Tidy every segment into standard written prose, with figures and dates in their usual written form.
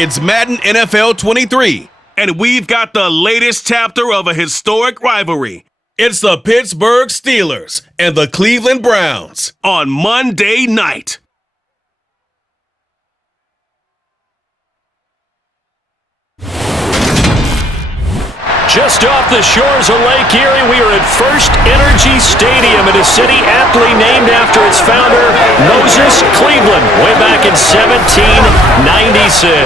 It's Madden NFL 23, and we've got the latest chapter of a historic rivalry. It's the Pittsburgh Steelers and the Cleveland Browns on Monday night. Just off the shores of Lake Erie, we are at First Energy Stadium in a city aptly named after its founder, Moses Cleveland, way back in 1796.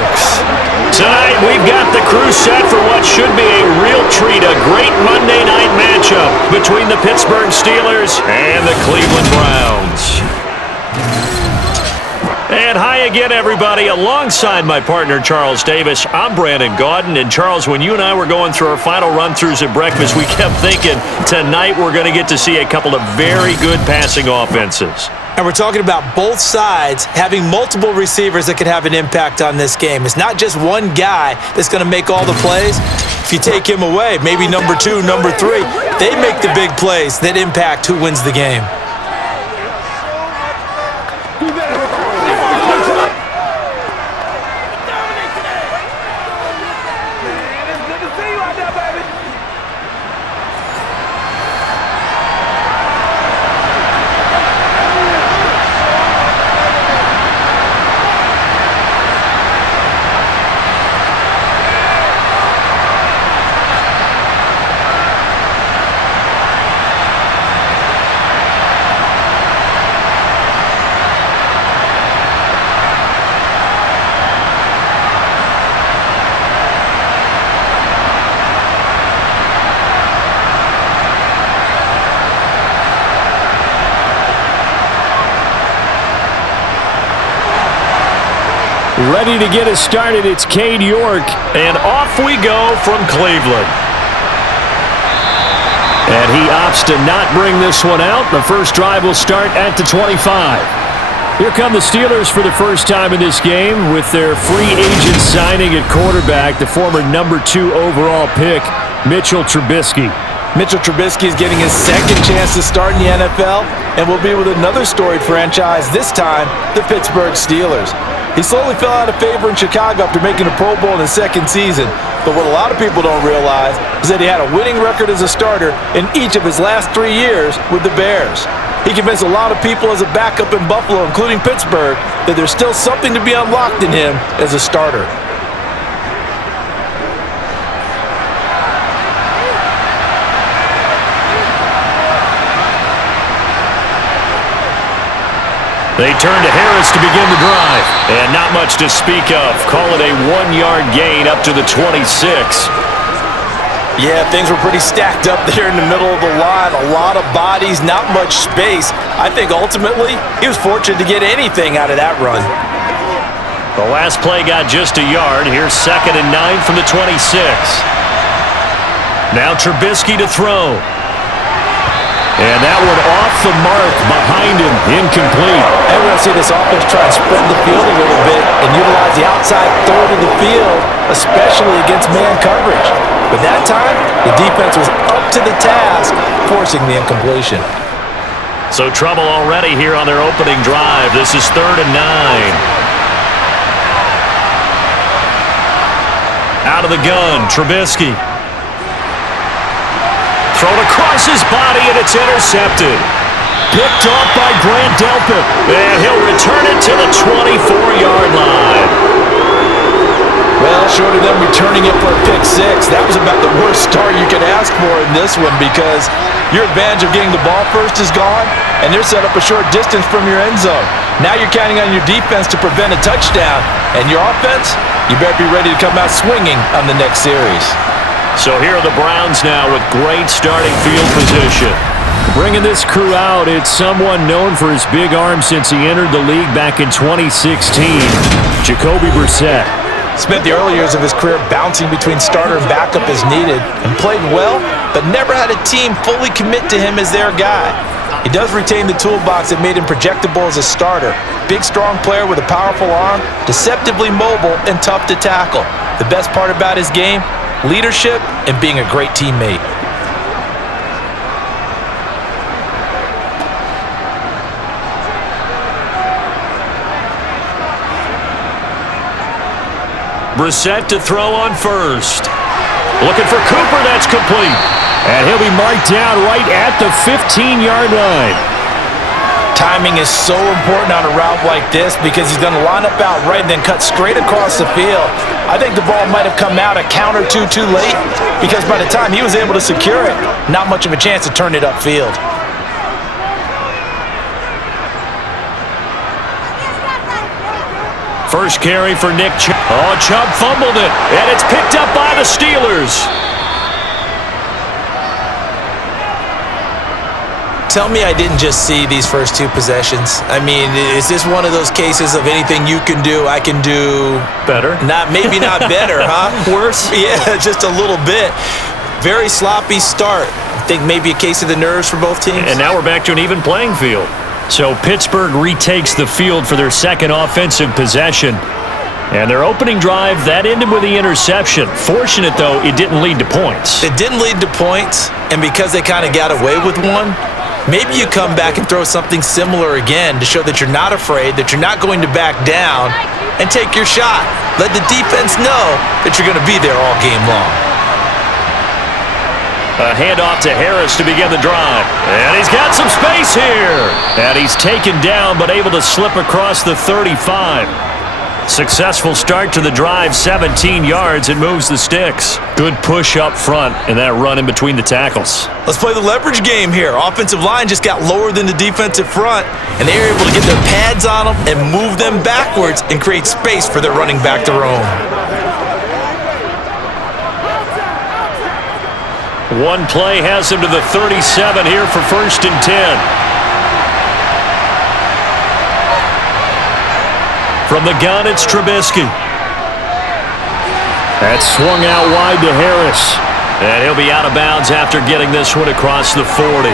Tonight, we've got the crew set for what should be a real treat, a great Monday night matchup between the Pittsburgh Steelers and the Cleveland Browns. And hi again, everybody. Alongside my partner, Charles Davis, I'm Brandon Gaudin. And Charles, when you and I were going through our final run-throughs at breakfast, we kept thinking tonight we're going to get to see a couple of very good passing offenses. And we're talking about both sides having multiple receivers that could have an impact on this game. It's not just one guy that's going to make all the plays. If you take him away, maybe number 2, number 3, they make the big plays that impact who wins the game. Ready to get us started, it's Cade York, and off we go from Cleveland. And he opts to not bring this one out. The first drive will start at the 25. Here come the Steelers for the first time in this game with their free agent signing at quarterback, the former number 2 overall pick, Mitchell Trubisky. Mitchell Trubisky is getting his second chance to start in the NFL and will be with another storied franchise, this time the Pittsburgh Steelers. He slowly fell out of favor in Chicago after making a Pro Bowl in his second season. But what a lot of people don't realize is that he had a winning record as a starter in each of his last 3 years with the Bears. He convinced a lot of people as a backup in Buffalo, including Pittsburgh, that there's still something to be unlocked in him as a starter. They turn to Harris to begin the drive. And not much to speak of. Call it a 1-yard gain up to the 26. Yeah, things were pretty stacked up there in the middle of the line. A lot of bodies, not much space. I think ultimately he was fortunate to get anything out of that run. The last play got just a yard. Here's 2nd and 9 from the 26. Now Trubisky to throw. And that one off the mark behind him, incomplete. And we're going to see this offense try and spread the field a little bit and utilize the outside third of the field, especially against man coverage. But that time, the defense was up to the task, forcing the incompletion. So trouble already here on their opening drive. This is 3rd and 9. Out of the gun, Trubisky. Thrown across his body, and it's intercepted. Picked off by Grant Delpit. And he'll return it to the 24-yard line. Well, short of them returning it for a pick 6, that was about the worst start you could ask for in this one because your advantage of getting the ball first is gone, and they're set up a short distance from your end zone. Now you're counting on your defense to prevent a touchdown, and your offense, you better be ready to come out swinging on the next series. So here are the Browns now with great starting field position. Bringing this crew out, it's someone known for his big arm since he entered the league back in 2016, Jacoby Brissett. Spent the early years of his career bouncing between starter and backup as needed and played well, but never had a team fully commit to him as their guy. He does retain the toolbox that made him projectable as a starter. Big, strong player with a powerful arm, deceptively mobile, and tough to tackle. The best part about his game? Leadership and being a great teammate. Brissett to throw on first. Looking for Cooper, that's complete. And he'll be marked down right at the 15-yard line. Timing is so important on a route like this because he's going to line up out right and then cut straight across the field. I think the ball might have come out a count or two too late because by the time he was able to secure it, not much of a chance to turn it upfield. First carry for Nick Chubb. Oh, Chubb fumbled it, and it's picked up by the Steelers. Tell me I didn't just see these first two possessions. I mean, is this one of those cases of anything you can do, I can do better? Maybe not better, huh? Worse? Yeah, just a little bit. Very sloppy start. I think maybe a case of the nerves for both teams. And now we're back to an even playing field. So Pittsburgh retakes the field for their second offensive possession. And their opening drive, that ended with the interception. Fortunate, though, it didn't lead to points. It didn't lead to points, and because they kind of got away with one, maybe you come back and throw something similar again to show that you're not afraid, that you're not going to back down, and take your shot. Let the defense know that you're going to be there all game long. A handoff to Harris to begin the drive. And he's got some space here. And he's taken down but able to slip across the 35. Successful start to the drive, 17 yards, and moves the sticks. Good push up front and that run in between the tackles. Let's play the leverage game here. Offensive line just got lower than the defensive front, and they were able to get their pads on them and move them backwards and create space for their running back to roam. One play has him to the 37 here for 1st and 10. From the gun, it's Trubisky. That's swung out wide to Harris. And he'll be out of bounds after getting this one across the 40.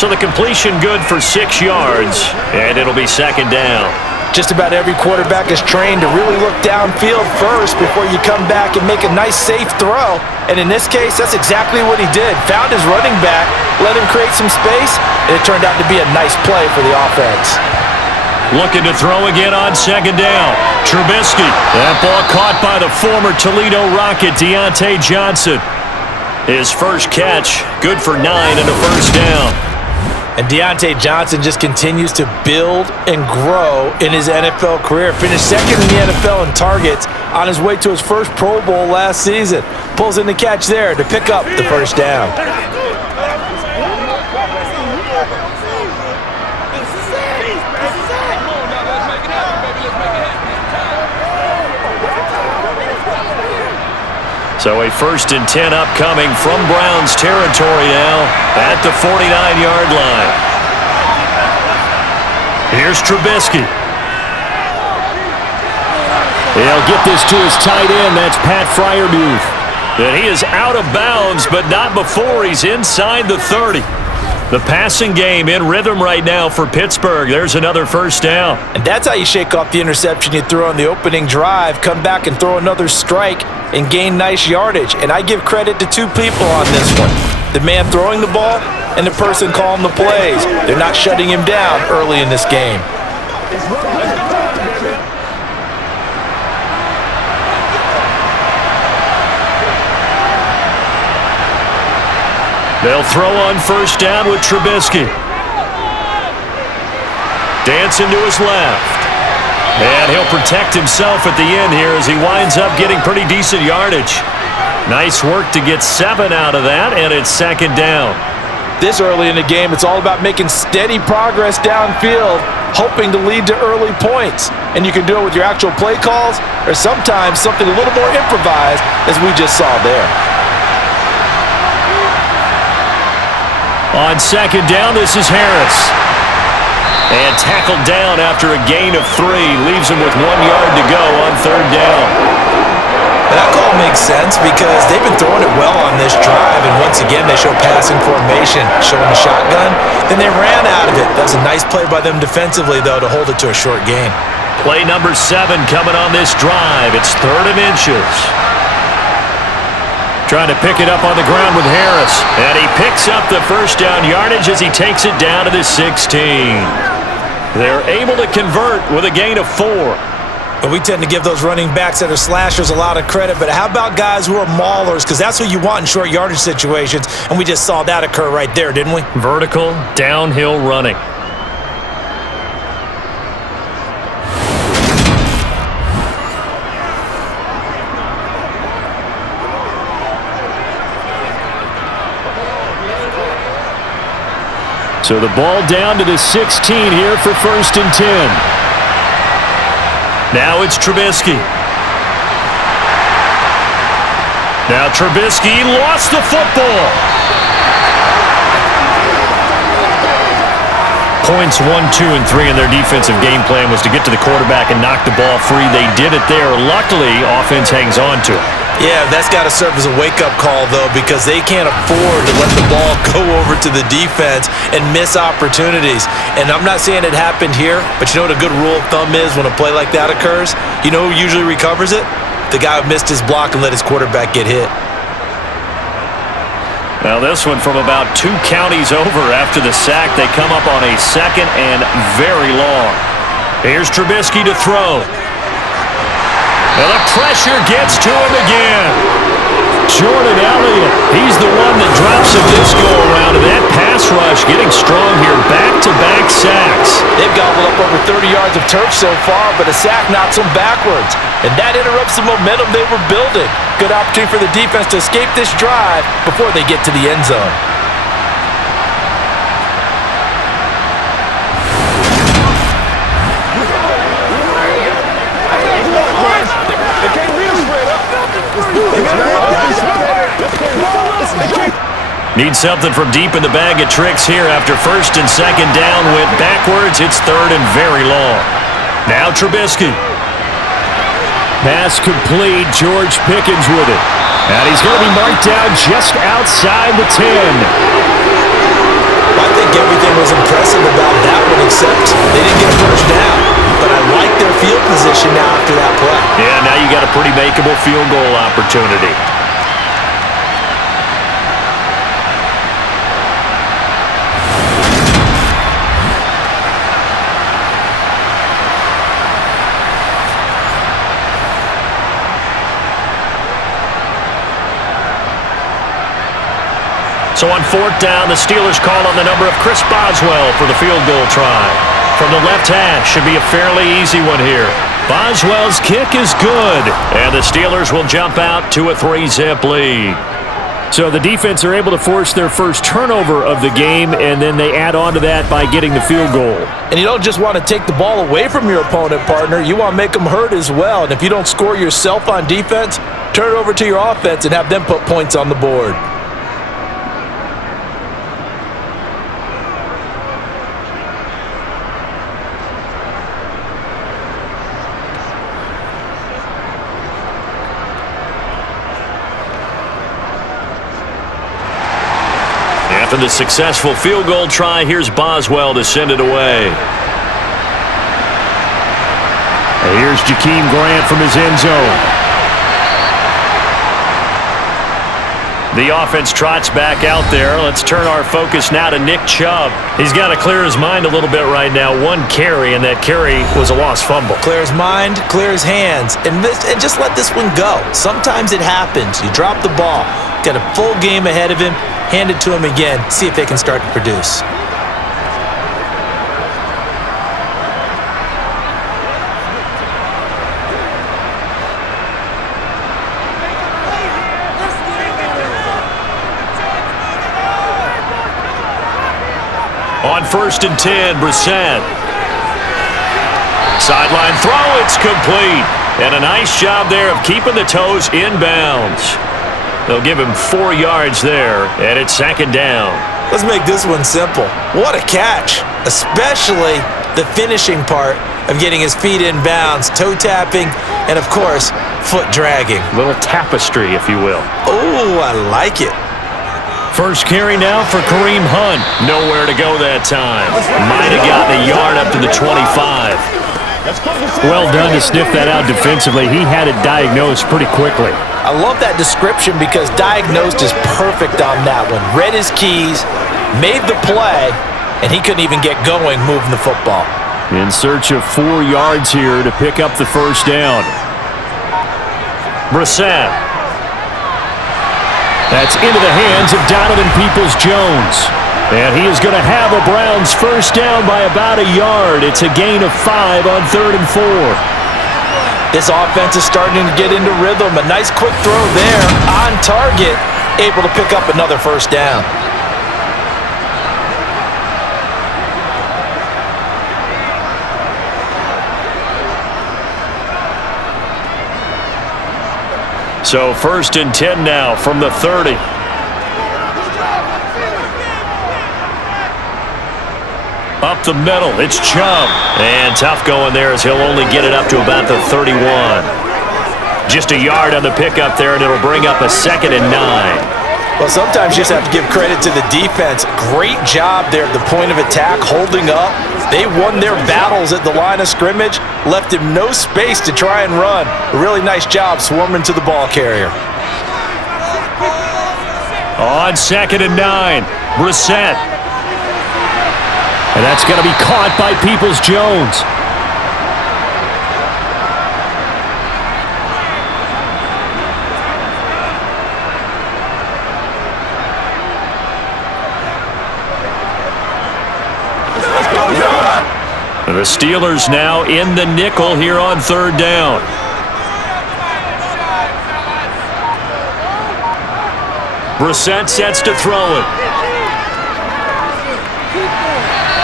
So the completion good for 6 yards, and it'll be 2nd down. Just about every quarterback is trained to really look downfield first before you come back and make a nice, safe throw. And in this case, that's exactly what he did. Found his running back, let him create some space, and it turned out to be a nice play for the offense. Looking to throw again on 2nd down. Trubisky. That ball caught by the former Toledo Rocket, Deontay Johnson. His first catch, good for 9 and a 1st down. And Deontay Johnson just continues to build and grow in his NFL career. Finished 2nd in the NFL in targets on his way to his first Pro Bowl last season. Pulls in the catch there to pick up the 1st down. So a 1st and 10 upcoming from Browns territory now at the 49-yard line. Here's Trubisky. He'll get this to his tight end. That's Pat Freiermuth. And he is out of bounds, but not before he's inside the 30. The passing game in rhythm right now for Pittsburgh. There's another 1st down. And that's how you shake off the interception you threw on the opening drive, come back and throw another strike and gain nice yardage. And I give credit to two people on this one. The man throwing the ball and the person calling the plays. They're not shutting him down early in this game. They'll throw on 1st down with Trubisky. Dancing to his left. And he'll protect himself at the end here as he winds up getting pretty decent yardage. Nice work to get 7 out of that, and it's 2nd down. This early in the game, it's all about making steady progress downfield, hoping to lead to early points. And you can do it with your actual play calls or sometimes something a little more improvised, as we just saw there. On 2nd down, this is Harris. And tackled down after a gain of 3. Leaves him with 1 yard to go on 3rd down. That call makes sense because they've been throwing it well on this drive, and once again they show passing formation, showing the shotgun. Then they ran out of it. That was a nice play by them defensively, though, to hold it to a short gain. Play number 7 coming on this drive. It's 3rd and inches. Trying to pick it up on the ground with Harris. And he picks up the 1st down yardage as he takes it down to the 16. They're able to convert with a gain of 4. But we tend to give those running backs that are slashers a lot of credit. But how about guys who are maulers? Because that's what you want in short yardage situations. And we just saw that occur right there, didn't we? Vertical, downhill running. So the ball down to the 16 here for 1st and 10. Now it's Trubisky. Now Trubisky lost the football. Points 1, 2, and 3 in their defensive game plan was to get to the quarterback and knock the ball free. They did it there. Luckily, offense hangs on to it. Yeah, that's got to serve as a wake-up call, though, because they can't afford to let the ball go over to the defense and miss opportunities. And I'm not saying it happened here, but you know what a good rule of thumb is when a play like that occurs? You know who usually recovers it? The guy who missed his block and let his quarterback get hit. Now this one from about 2 counties over after the sack. They come up on a 2nd and very long. Here's Trubisky to throw. Well, the pressure gets to him again. Jordan Elliott, he's the one that drops him this go-around. And that pass rush getting strong here. Back-to-back sacks. They've gobbled up over 30 yards of turf so far, but a sack knocks them backwards. And that interrupts the momentum they were building. Good opportunity for the defense to escape this drive before they get to the end zone. Need something from deep in the bag of tricks here after 1st and 2nd down. Went backwards. It's 3rd and very long. Now Trubisky. Pass complete. George Pickens with it. And he's going to be marked down just outside the 10. I think everything was impressive about that one, except they didn't get first down. But I like their field position now after that play. Yeah, now you got a pretty makeable field goal opportunity. So on 4th down, the Steelers call on the number of Chris Boswell for the field goal try. From the left hash, should be a fairly easy one here. Boswell's kick is good, and the Steelers will jump out to a 3-zip lead. So the defense are able to force their first turnover of the game, and then they add on to that by getting the field goal. And you don't just want to take the ball away from your opponent, partner. You want to make them hurt as well. And if you don't score yourself on defense, turn it over to your offense and have them put points on the board. After the successful field goal try, here's Boswell to send it away. And here's Jakeem Grant from his end zone. The offense trots back out there. Let's turn our focus now to Nick Chubb. He's got to clear his mind a little bit right now. 1 carry, and that carry was a lost fumble. Clear his mind, clear his hands, and just let this one go. Sometimes it happens. You drop the ball. Got a full game ahead of him. Hand it to him again. See if they can start to produce. On 1st and 10, Brissett. Sideline throw, it's complete. And a nice job there of keeping the toes inbounds. They'll give him 4 yards there, and it's 2nd down. Let's make this one simple. What a catch, especially the finishing part of getting his feet in bounds, toe tapping, and of course, foot dragging. Little tapestry, if you will. Oh, I like it. First carry now for Kareem Hunt. Nowhere to go that time. Might have gotten a yard up to the 25. Well done to sniff that out defensively. He had it diagnosed pretty quickly. I love that description because diagnosed is perfect on that one. Read his keys, made the play, and he couldn't even get going moving the football. In search of 4 yards here to pick up the first down. Brissett. That's into the hands of Donovan Peoples-Jones. And he is going to have a Browns first down by about a yard. It's a gain of 5 on 3rd and 4. This offense is starting to get into rhythm. A nice quick throw there on target. Able to pick up another first down. So 1st and 10 now from the 30. Up the middle, it's Chubb. And tough going there as he'll only get it up to about the 31. Just a yard on the pickup there, and it'll bring up a 2nd and 9. Well, sometimes you just have to give credit to the defense. Great job there at the point of attack, holding up. They won their battles at the line of scrimmage, left him no space to try and run. A really nice job swarming to the ball carrier. On 2nd and 9, Brissett. And that's going to be caught by Peoples-Jones. The Steelers now in the nickel here on 3rd down. Brissett sets to throw it.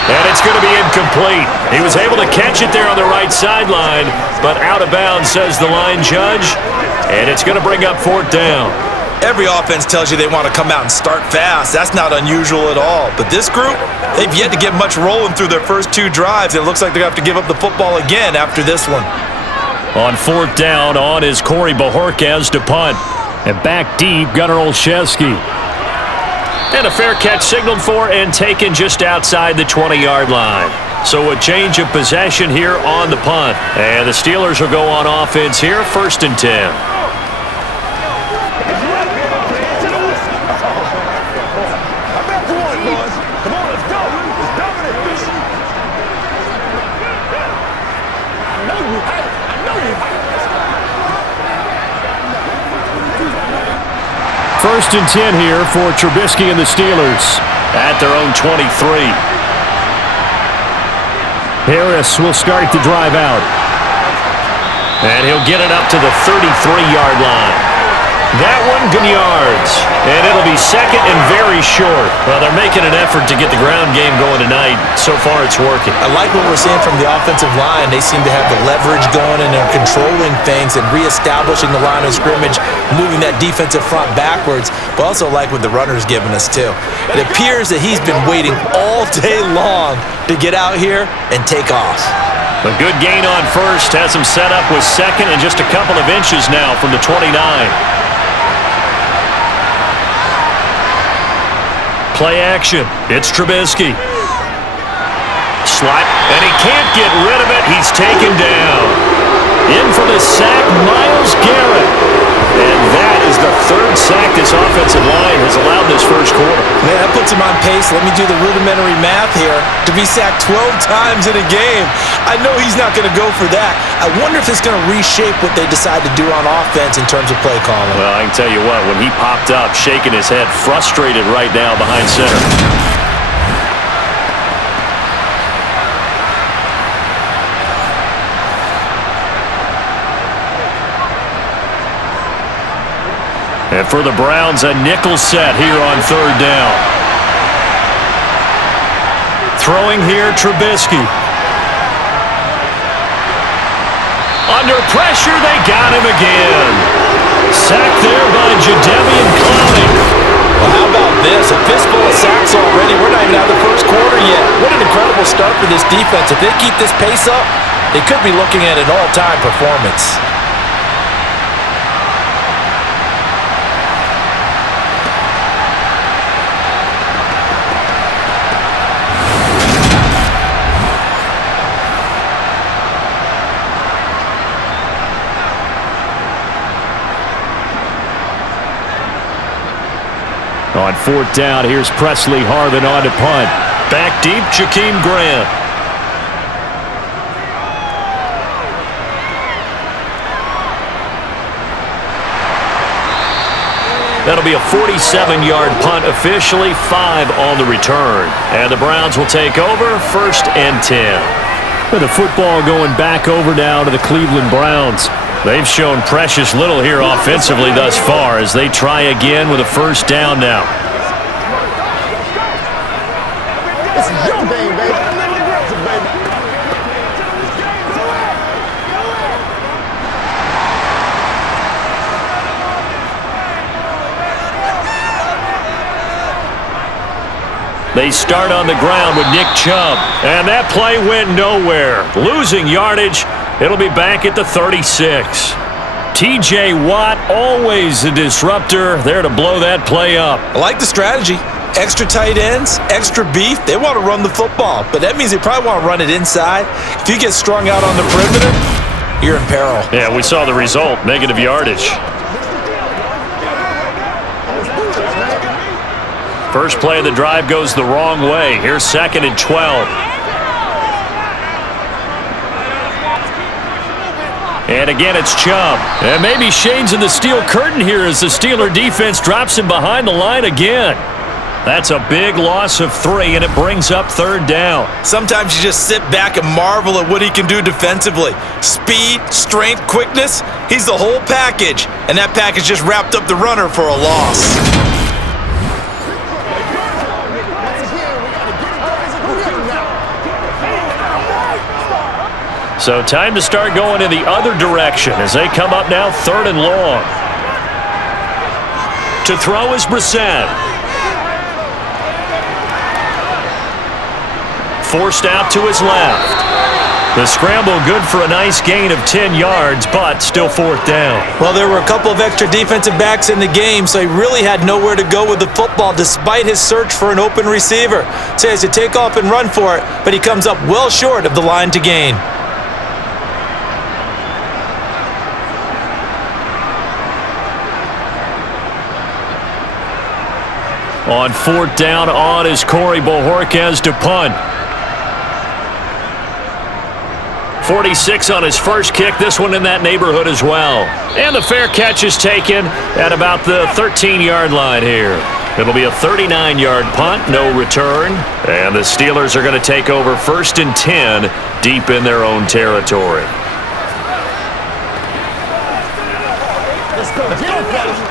And it's going to be incomplete. He was able to catch it there on the right sideline, but out of bounds, says the line judge. And it's going to bring up 4th down. Every offense tells you they want to come out and start fast. That's not unusual at all. But this group, they've yet to get much rolling through their first 2 drives. It looks like they're going to have to give up the football again after this one. On 4th down, on is Corey Bojorquez to punt. And back deep, Gunnar Olszewski. And a fair catch signaled for and taken just outside the 20-yard line. So a change of possession here on the punt. And the Steelers will go on offense here, 1st and 10. First and 10 here for Trubisky and the Steelers at their own 23. Harris will start the drive out. And he'll get it up to the 33-yard line. That one, good yards. And it'll be 2nd and very short. Well, they're making an effort to get the ground game going tonight. So far, it's working. I like what we're seeing from the offensive line. They seem to have the leverage going, and they're controlling things and reestablishing the line of scrimmage, moving that defensive front backwards, but also like what the runner's giving us, too. It appears that he's been waiting all day long to get out here and take off. A good gain on 1st has him set up with 2nd and just a couple of inches now from the 29. Play action. It's Trubisky. Slot, and he can't get rid of it. He's taken down. In for the sack, Myles Garrett. And that is the 3rd sack this offensive line has allowed this first quarter. Man, that puts him on pace. Let me do the rudimentary math here. To be sacked 12 times in a game, I know he's not going to go for that. I wonder if it's going to reshape what they decide to do on offense in terms of play calling. Well, I can tell you what, when he popped up, shaking his head, frustrated right now behind center. And for the Browns, a nickel set here on 3rd down. Throwing here, Trubisky. Under pressure, they got him again. Sacked there by Jadeveon Clowney. Well, how about this? A fistful of sacks already. We're not even out of the first quarter yet. What an incredible start for this defense. If they keep this pace up, they could be looking at an all-time performance. On 4th down, here's Presley Harvin on to punt. Back deep, Jakeem Grant. That'll be a 47-yard punt officially, 5 on the return. And the Browns will take over, 1st and 10. With the football going back over now to the Cleveland Browns. They've shown precious little here offensively thus far as they try again with a 1st down now. This is your game, baby. They start on the ground with Nick Chubb. And that play went nowhere. Losing yardage. It'll be back at the 36. T.J. Watt, always a disruptor, there to blow that play up. I like the strategy. Extra tight ends, extra beef. They want to run the football, but that means they probably want to run it inside. If you get strung out on the perimeter, you're in peril. Yeah, we saw the result, negative yardage. First play of the drive goes the wrong way. Here's 2nd and 12. And again, it's Chubb. And maybe shades of the steel curtain here as the Steeler defense drops him behind the line again. That's a big loss of 3, and it brings up 3rd down. Sometimes you just sit back and marvel at what he can do defensively. Speed, strength, quickness, he's the whole package. And that package just wrapped up the runner for a loss. So time to start going in the other direction as they come up now 3rd and long. To throw is Brissett. Forced out to his left. The scramble good for a nice gain of 10 yards, but still 4th down. Well, there were a couple of extra defensive backs in the game, so he really had nowhere to go with the football despite his search for an open receiver. So he has to take off and run for it, but he comes up well short of the line to gain. On 4th down, on is Corey Bojorquez to punt. 46 on his first kick, this one in that neighborhood as well. And the fair catch is taken at about the 13-yard line here. It'll be a 39-yard punt, no return. And the Steelers are going to take over 1st and 10 deep in their own territory. Let's go. Get him, fellas.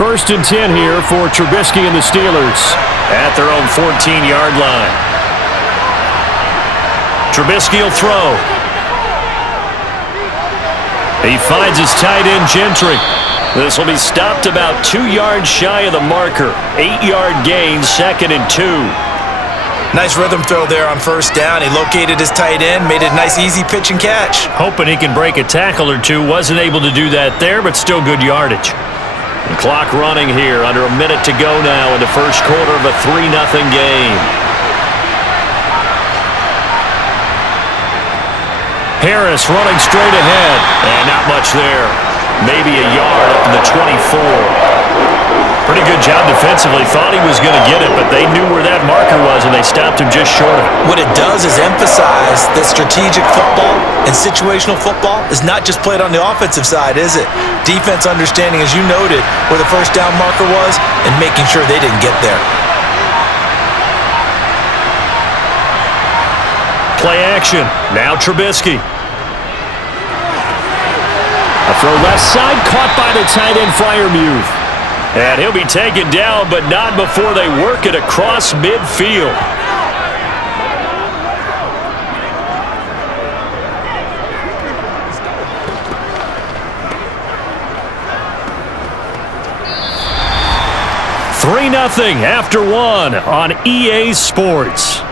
First and 10 here for Trubisky and the Steelers at their own 14-yard line. Trubisky will throw. He finds his tight end, Gentry. This will be stopped about 2 yards shy of the marker. 8-yard gain, 2nd and 2. Nice rhythm throw there on 1st down. He located his tight end, made it a nice easy pitch and catch. Hoping he can break a tackle or two. Wasn't able to do that there, but still good yardage. The clock running here, under a minute to go now in the first quarter of a 3-0 game. Harris running straight ahead, and not much there. Maybe a yard up to the 24. Pretty good job defensively. Thought he was going to get it, but they knew where that marker was, and they stopped him just short of it. What it does is emphasize that strategic football and situational football is not just played on the offensive side, is it? Defense understanding, as you noted, where the 1st down marker was and making sure they didn't get there. Play action. Now Trubisky. A throw left side, caught by the tight end Freiermuth. And he'll be taken down, but not before they work it across midfield. $3-0 after 1 on EA Sports.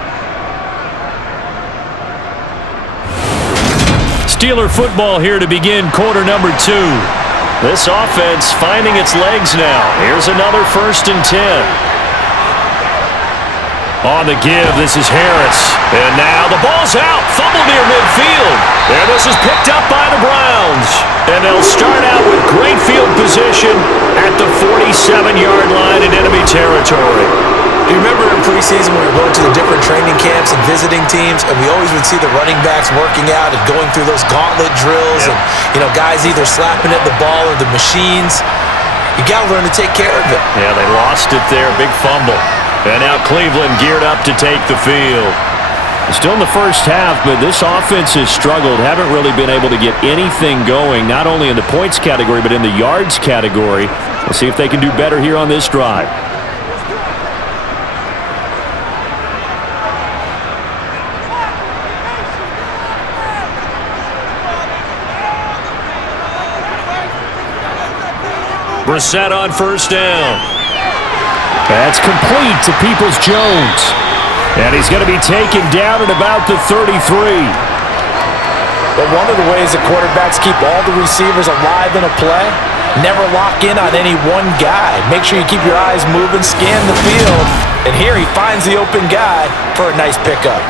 Steeler football here to begin quarter number 2. This offense finding its legs now. Here's another 1st and 10. On the give, this is Harris. And now the ball's out. Fumble near midfield. And this is picked up by the Browns. And they'll start out with great field position at the 47-yard line in enemy territory. You remember in preseason when we were going to the different training camps and visiting teams, and we always would see the running backs working out and going through those gauntlet drills, and guys either slapping at the ball or the machines. You got to learn to take care of it. Yeah, they lost it there. Big fumble. And now Cleveland geared up to take the field. Still in the first half, but this offense has struggled. Haven't really been able to get anything going, not only in the points category, but in the yards category. We'll see if they can do better here on this drive. Brissett on first down. That's complete to Peoples-Jones. And he's going to be taken down at about the 33. But one of the ways that quarterbacks keep all the receivers alive in a play, never lock in on any one guy. Make sure you keep your eyes moving, scan the field. And here he finds the open guy for a nice pickup.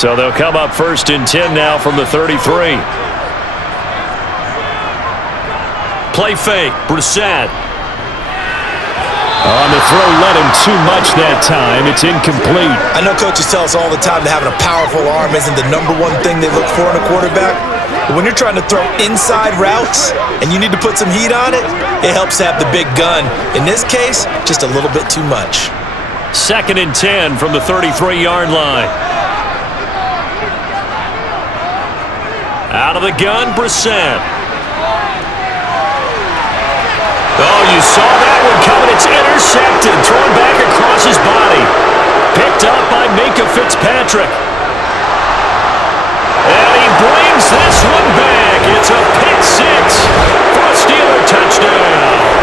So they'll come up 1st and 10 now from the 33. Play fake, Brissett. On the throw, led him too much that time. It's incomplete. I know coaches tell us all the time that having a powerful arm isn't the #1 thing they look for in a quarterback. But when you're trying to throw inside routes and you need to put some heat on it, it helps to have the big gun. In this case, just a little bit too much. 2nd and 10 from the 33-yard line. Out of the gun, Brissett. Oh, you saw that one coming. It's intercepted. Thrown back across his body. Picked up by Minkah Fitzpatrick. And he brings this one back. It's a pick six for a Steeler touchdown.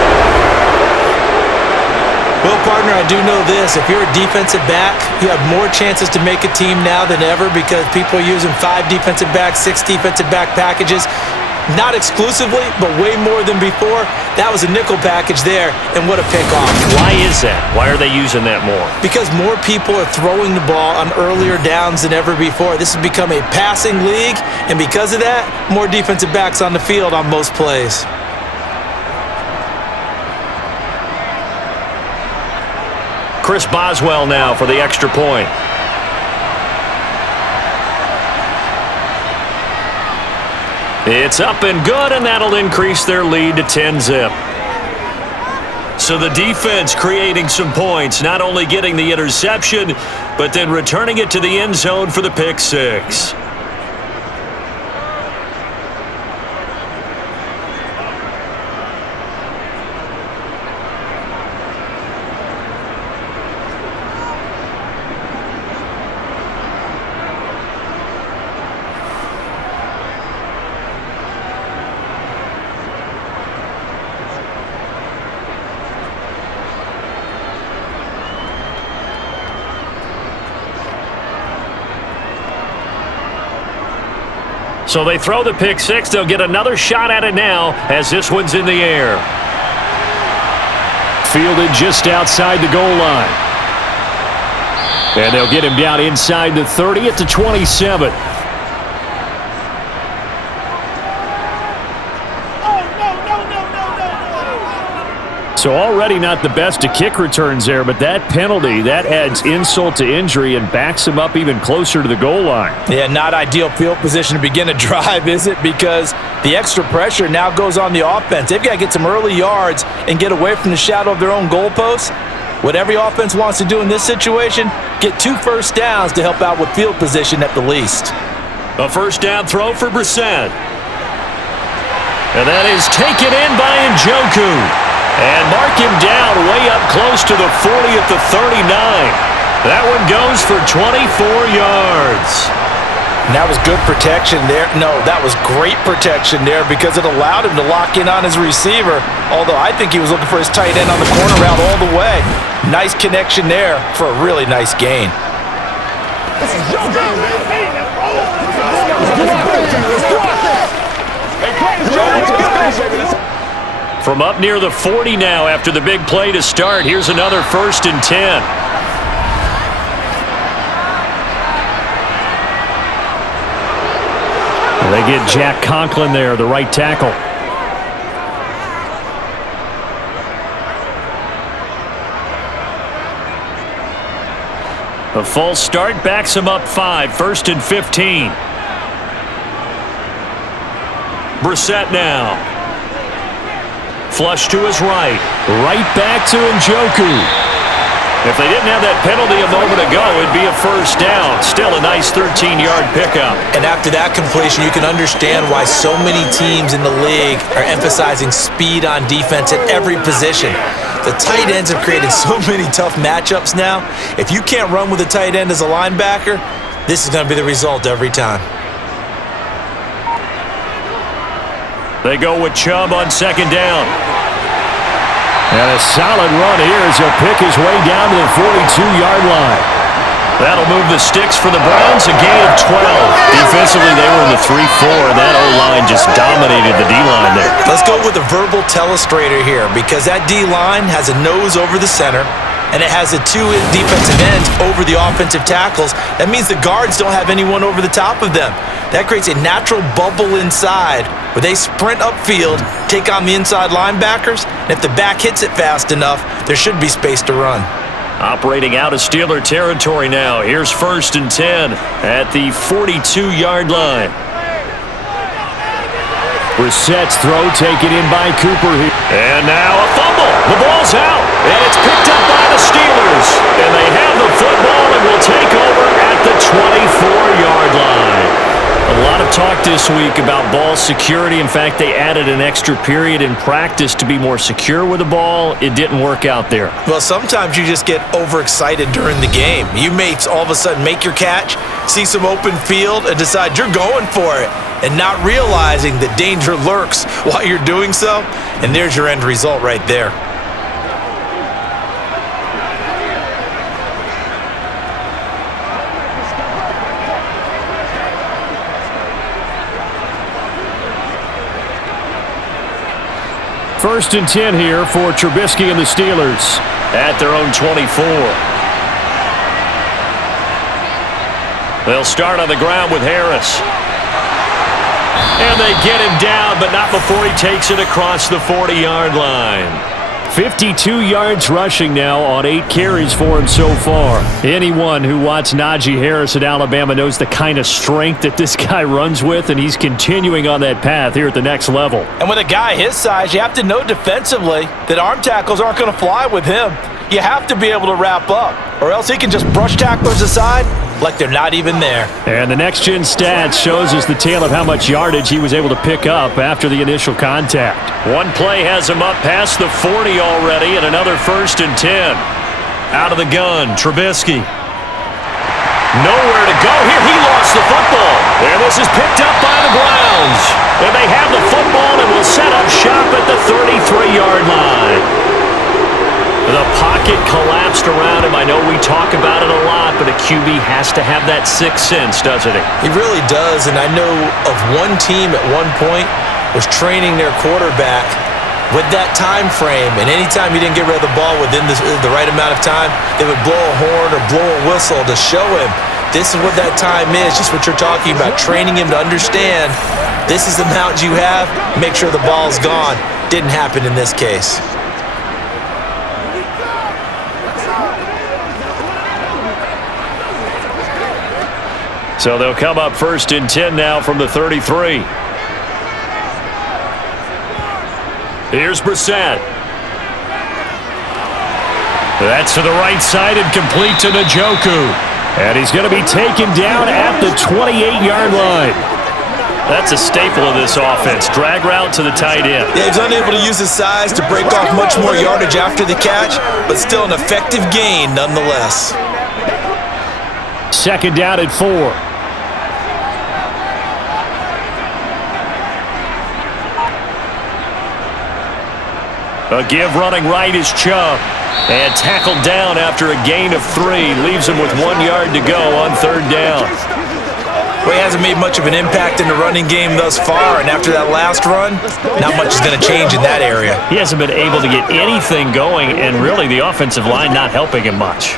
Well, partner, I do know this. If you're a defensive back, you have more chances to make a team now than ever because people are using 5 defensive backs, 6 defensive back packages. Not exclusively, but way more than before. That was a nickel package there, and what a pickoff. Why is that? Why are they using that more? Because more people are throwing the ball on earlier downs than ever before. This has become a passing league, and because of that, more defensive backs on the field on most plays. Chris Boswell now for the extra point. It's up and good, and that'll increase their lead to 10-zip. So the defense creating some points, not only getting the interception, but then returning it to the end zone for the pick six. So they throw the pick six. They'll get another shot at it now as this one's in the air. Fielded just outside the goal line. And they'll get him down inside the 30 at the 27. So already not the best of kick returns there, but that penalty, that adds insult to injury and backs him up even closer to the goal line. Yeah, not ideal field position to begin a drive, is it? Because the extra pressure now goes on the offense. They've got to get some early yards and get away from the shadow of their own goalposts. What every offense wants to do in this situation, get 2 first downs to help out with field position at the least. A first down throw for Brissett. And that is taken in by Njoku. And mark him down way up close to the 40 at the 39. That one goes for 24 yards. And that was good protection there. No, that was great protection there because it allowed him to lock in on his receiver. Although I think he was looking for his tight end on the corner route all the way. Nice connection there for a really nice gain. This is your game, baby. Let's do it, baby. Let's do it. From up near the 40 now after the big play to start. Here's another 1st and 10. They get Jack Conklin there, the right tackle. A false start backs him up 5, 1st and 15. Brissett now. Flush to his right. Right back to Njoku. If they didn't have that penalty a moment ago, it'd be a first down. Still a nice 13-yard pickup. And after that completion, you can understand why so many teams in the league are emphasizing speed on defense at every position. The tight ends have created so many tough matchups now. If you can't run with a tight end as a linebacker, this is going to be the result every time. They go with Chubb on 2nd down. And a solid run here as he'll pick his way down to the 42-yard line. That'll move the sticks for the Browns, a gain of 12. Defensively, they were in the 3-4, and that O-line just dominated the D-line there. Let's go with a verbal telestrator here, because that D-line has a nose over the center, and it has the 2 defensive ends over the offensive tackles. That means the guards don't have anyone over the top of them. That creates a natural bubble inside where they sprint upfield, take on the inside linebackers, and if the back hits it fast enough, there should be space to run. Operating out of Steeler territory now. Here's 1st and 10 at the 42-yard line. Brissett's throw taken in by Cooper here. And now a fumble. The ball's out, and it's picked up by the Steelers. And they have the football and will take over at the 24-yard line. A lot of talk this week about ball security. In fact, they added an extra period in practice to be more secure with the ball. It didn't work out there. Well, sometimes you just get overexcited during the game. You may all of a sudden make your catch, see some open field, and decide you're going for it, and not realizing that danger lurks while you're doing so. And there's your end result right there. First and 10 here for Trubisky and the Steelers at their own 24. They'll start on the ground with Harris. And they get him down, but not before he takes it across the 40-yard line. 52 yards rushing now on 8 carries for him so far. Anyone who watched Najee Harris at Alabama knows the kind of strength that this guy runs with, and he's continuing on that path here at the next level. And with a guy his size, you have to know defensively that arm tackles aren't going to fly with him. You have to be able to wrap up, or else he can just brush tacklers aside like they're not even there. And the next-gen stats shows us the tale of how much yardage he was able to pick up after the initial contact. One play has him up past the 40 already, and another 1st and 10. Out of the gun, Trubisky. Nowhere to go here. He lost the football. And this is picked up by the Browns. And they have the football and will set up shop at the 33-yard line. The pocket collapsed around him. I know we talk about it a lot, but a QB has to have that sixth sense, doesn't he? He really does, and I know of one team at one point was training their quarterback with that time frame, and anytime he didn't get rid of the ball within the right amount of time, they would blow a horn or blow a whistle to show him this is what that time is, just what you're talking about, training him to understand this is the amount you have, make sure the ball's gone. Didn't happen in this case. So they'll come up 1st and 10 now from the 33. Here's Brissett. That's to the right side and complete to Njoku. And he's going to be taken down at the 28-yard line. That's a staple of this offense. Drag route to the tight end. Yeah, he's unable to use his size to break off much more yardage after the catch, but still an effective gain nonetheless. 2nd down at 4. A give running right is Chubb. And tackled down after a gain of 3. Leaves him with 1 yard to go on 3rd down. Well, he hasn't made much of an impact in the running game thus far, and after that last run, not much is going to change in that area. He hasn't been able to get anything going, and really the offensive line not helping him much.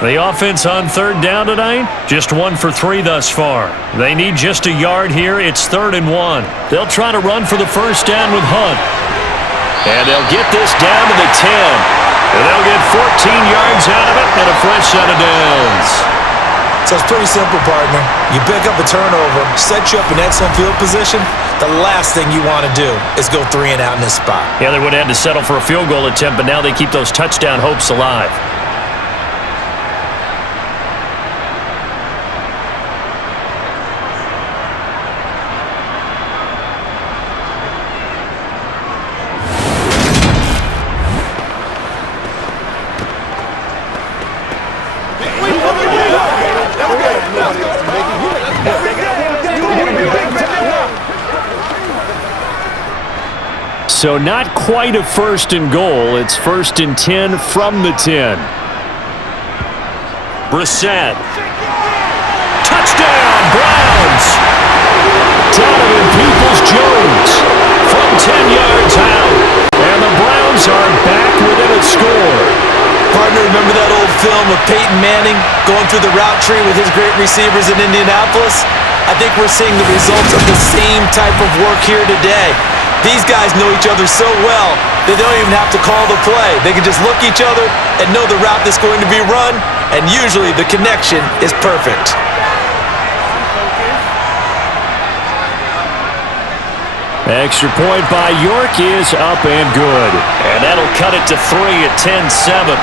The offense on third down tonight, just 1 for 3 thus far. They need just a yard here. It's 3rd and 1. They'll try to run for the first down with Hunt. And they'll get this down to the 10. And they'll get 14 yards out of it and a fresh set of downs. So it's pretty simple, partner. You pick up a turnover, set you up in excellent field position. The last thing you want to do is go 3 and out in this spot. Yeah, they would have had to settle for a field goal attempt, but now they keep those touchdown hopes alive. So not quite a 1st and goal. It's 1st and 10 from the 10. Brissett. Touchdown, Browns! Donovan Peoples-Jones from 10 yards out. And the Browns are back within a score. Partner, remember that old film of Peyton Manning going through the route tree with his great receivers in Indianapolis? I think we're seeing the results of the same type of work here today. These guys know each other so well, they don't even have to call the play. They can just look each other and know the route that's going to be run, and usually the connection is perfect. Extra point by York is up and good. And that'll cut it to 3 at 10-7.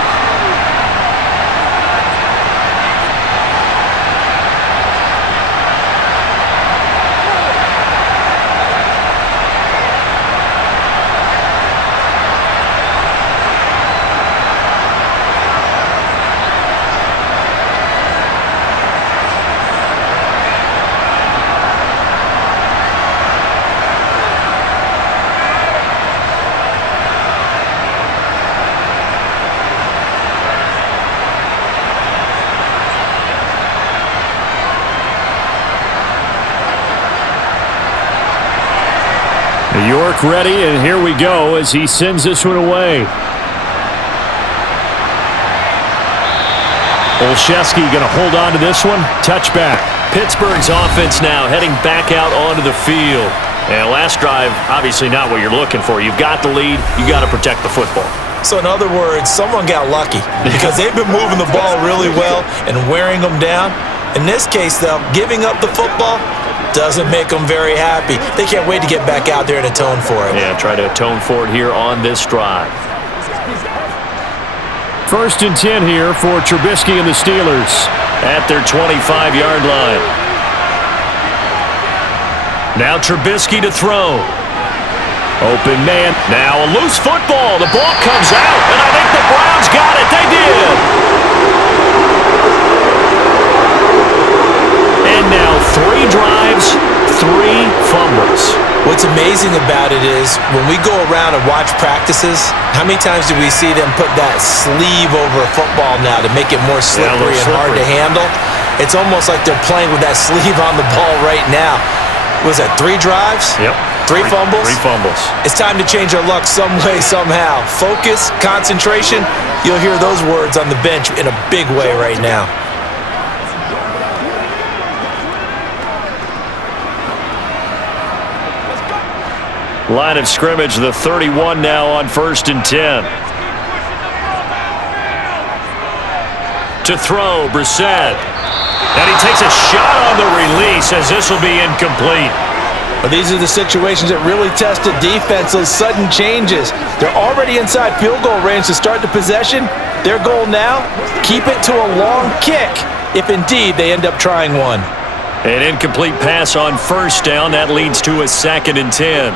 York ready, and here we go as he sends this one away. Olszewski going to hold on to this one. Touchback. Pittsburgh's offense now heading back out onto the field. And last drive, obviously not what you're looking for. You've got the lead. You got to protect the football. So in other words, someone got lucky because they've been moving the ball really well and wearing them down. In this case, though, giving up the football doesn't make them very happy. They can't wait to get back out there and atone for it. Yeah, try to atone for it here on this drive. 1st and 10 here for Trubisky and the Steelers at their 25-yard line. Now Trubisky to throw. Open man. Now a loose football. The ball comes out, and I think the Browns got it. They did. And now 3 drives, 3 fumbles. What's amazing about it is when we go around and watch practices, how many times do we see them put that sleeve over a football now to make it more slippery and hard to handle? It's almost like they're playing with that sleeve on the ball right now. Was that 3 drives? Yep. 3 fumbles? 3 fumbles. It's time to change our luck some way, somehow. Focus, concentration. You'll hear those words on the bench in a big way right now. Line of scrimmage, the 31 now on 1st and 10. To throw, Brissett. And he takes a shot on the release as this will be incomplete. Well, these are the situations that really test a defense, those sudden changes. They're already inside field goal range to start the possession. Their goal now, keep it to a long kick, if indeed they end up trying one. An incomplete pass on 1st down. That leads to a 2nd and 10.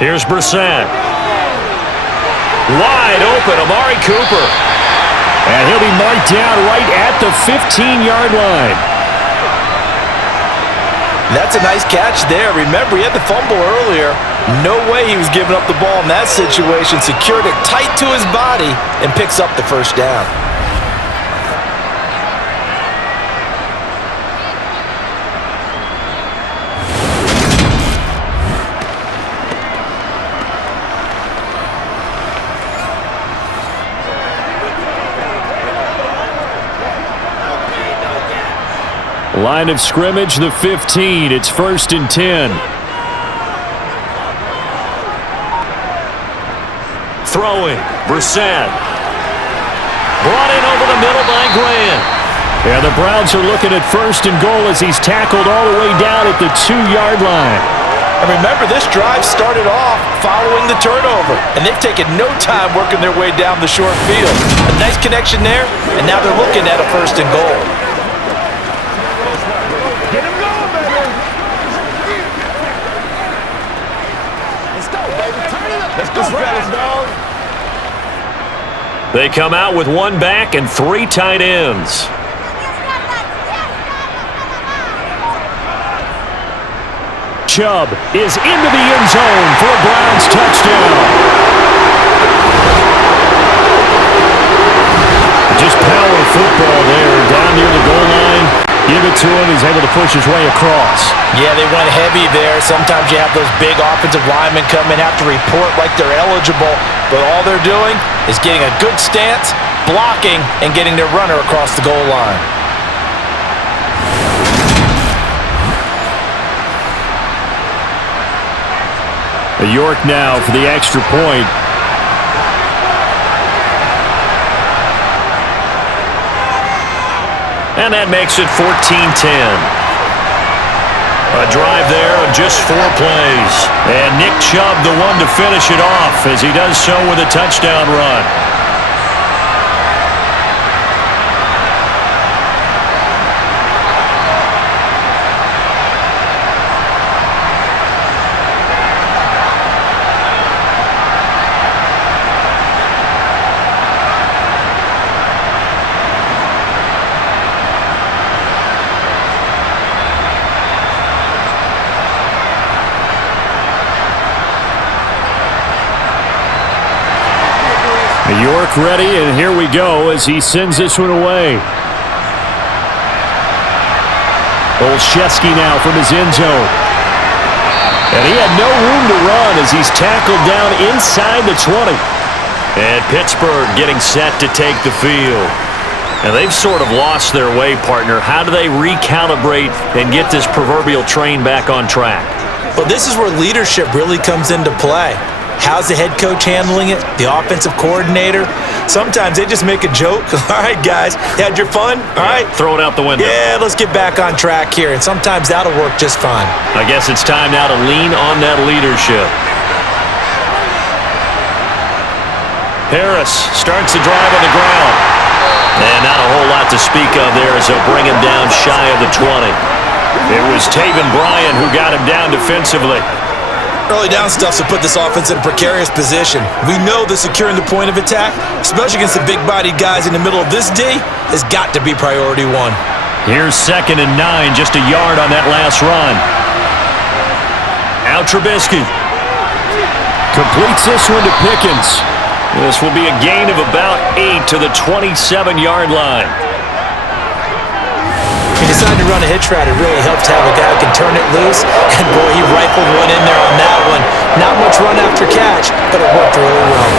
Here's Brissett. Wide open, Amari Cooper. And he'll be marked down right at the 15-yard line. That's a nice catch there. Remember, he had the fumble earlier. No way he was giving up the ball in that situation. Secured it tight to his body and picks up the 1st down. Line of scrimmage, the 15. It's 1st and 10. Throwing, Brissett. Brought in over the middle by Grant. Yeah, the Browns are looking at 1st and goal as he's tackled all the way down at the 2-yard line. And remember, this drive started off following the turnover, and they've taken no time working their way down the short field. A nice connection there, and now they're looking at a 1st and goal. Get him going, baby. Let's go, baby. Turn it up. Let's go, fellas, dog. They come out with 1 back and 3 tight ends. Chubb is into the end zone for a Browns touchdown. Just power football there down near the goal line. Give it to him. He's able to push his way across. Yeah, they went heavy there. Sometimes you have those big offensive linemen come and have to report like they're eligible, but all they're doing is getting a good stance, blocking, and getting their runner across the goal line. York now for the extra point. And that makes it 14-10. A drive there of just 4 plays. And Nick Chubb the one to finish it off as he does so with a touchdown run. York ready, and here we go as he sends this one away. Olszewski now from his end zone. And he had no room to run as he's tackled down inside the 20. And Pittsburgh getting set to take the field. And they've sort of lost their way, partner. How do they recalibrate and get this proverbial train back on track? Well, this is where leadership really comes into play. How's the head coach handling it? The offensive coordinator? Sometimes they just make a joke. All right, guys, you had your fun? All right. Throw it out the window. Yeah, let's get back on track here. And sometimes that'll work just fine. I guess it's time now to lean on that leadership. Harris starts the drive on the ground. And not a whole lot to speak of there as they'll bring him down shy of the 20. It was Taven Bryan who got him down defensively. Early down stuffs will put this offense in a precarious position. We know that securing the point of attack, especially against the big-bodied guys in the middle of this D, has got to be priority 1. Here's 2nd and 9, just a yard on that last run. Now Trubisky completes this one to Pickens. This will be a gain of about 8 to the 27-yard line. He decided to run a hitch route. It really helps to have a guy who can turn it loose. And boy, he rifled one in there on that one. Not much run after catch, but it worked really well.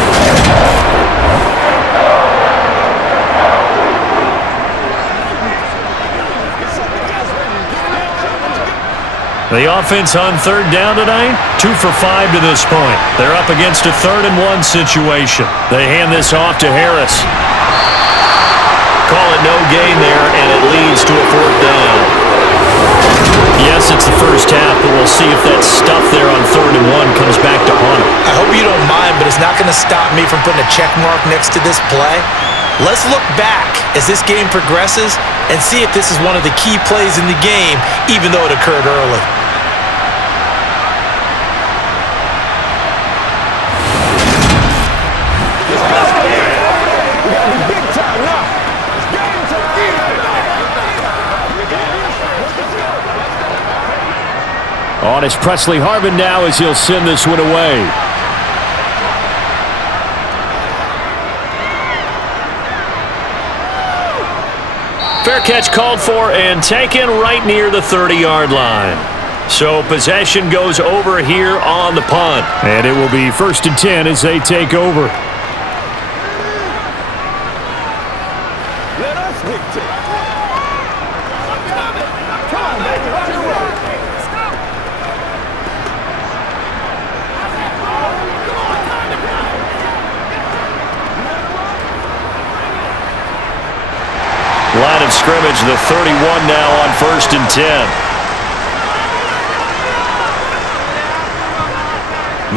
The offense on 3rd down tonight, 2 for 5 to this point. They're up against a 3rd and 1 situation. They hand this off to Harris. Call it no gain there, and it leads to a 4th down. Yes, it's the first half, but we'll see if that stuff there on 3rd and 1 comes back to haunt him. I hope you don't mind, but it's not going to stop me from putting a check mark next to this play. Let's look back as this game progresses and see if this is one of the key plays in the game, even though it occurred early. On is Presley Harvin now as he'll send this one away. Fair catch called for and taken right near the 30-yard line. So possession goes over here on the punt. And it will be 1st and 10 as they take over. Let us dictate. scrimmage, the 31 now on 1st and 10.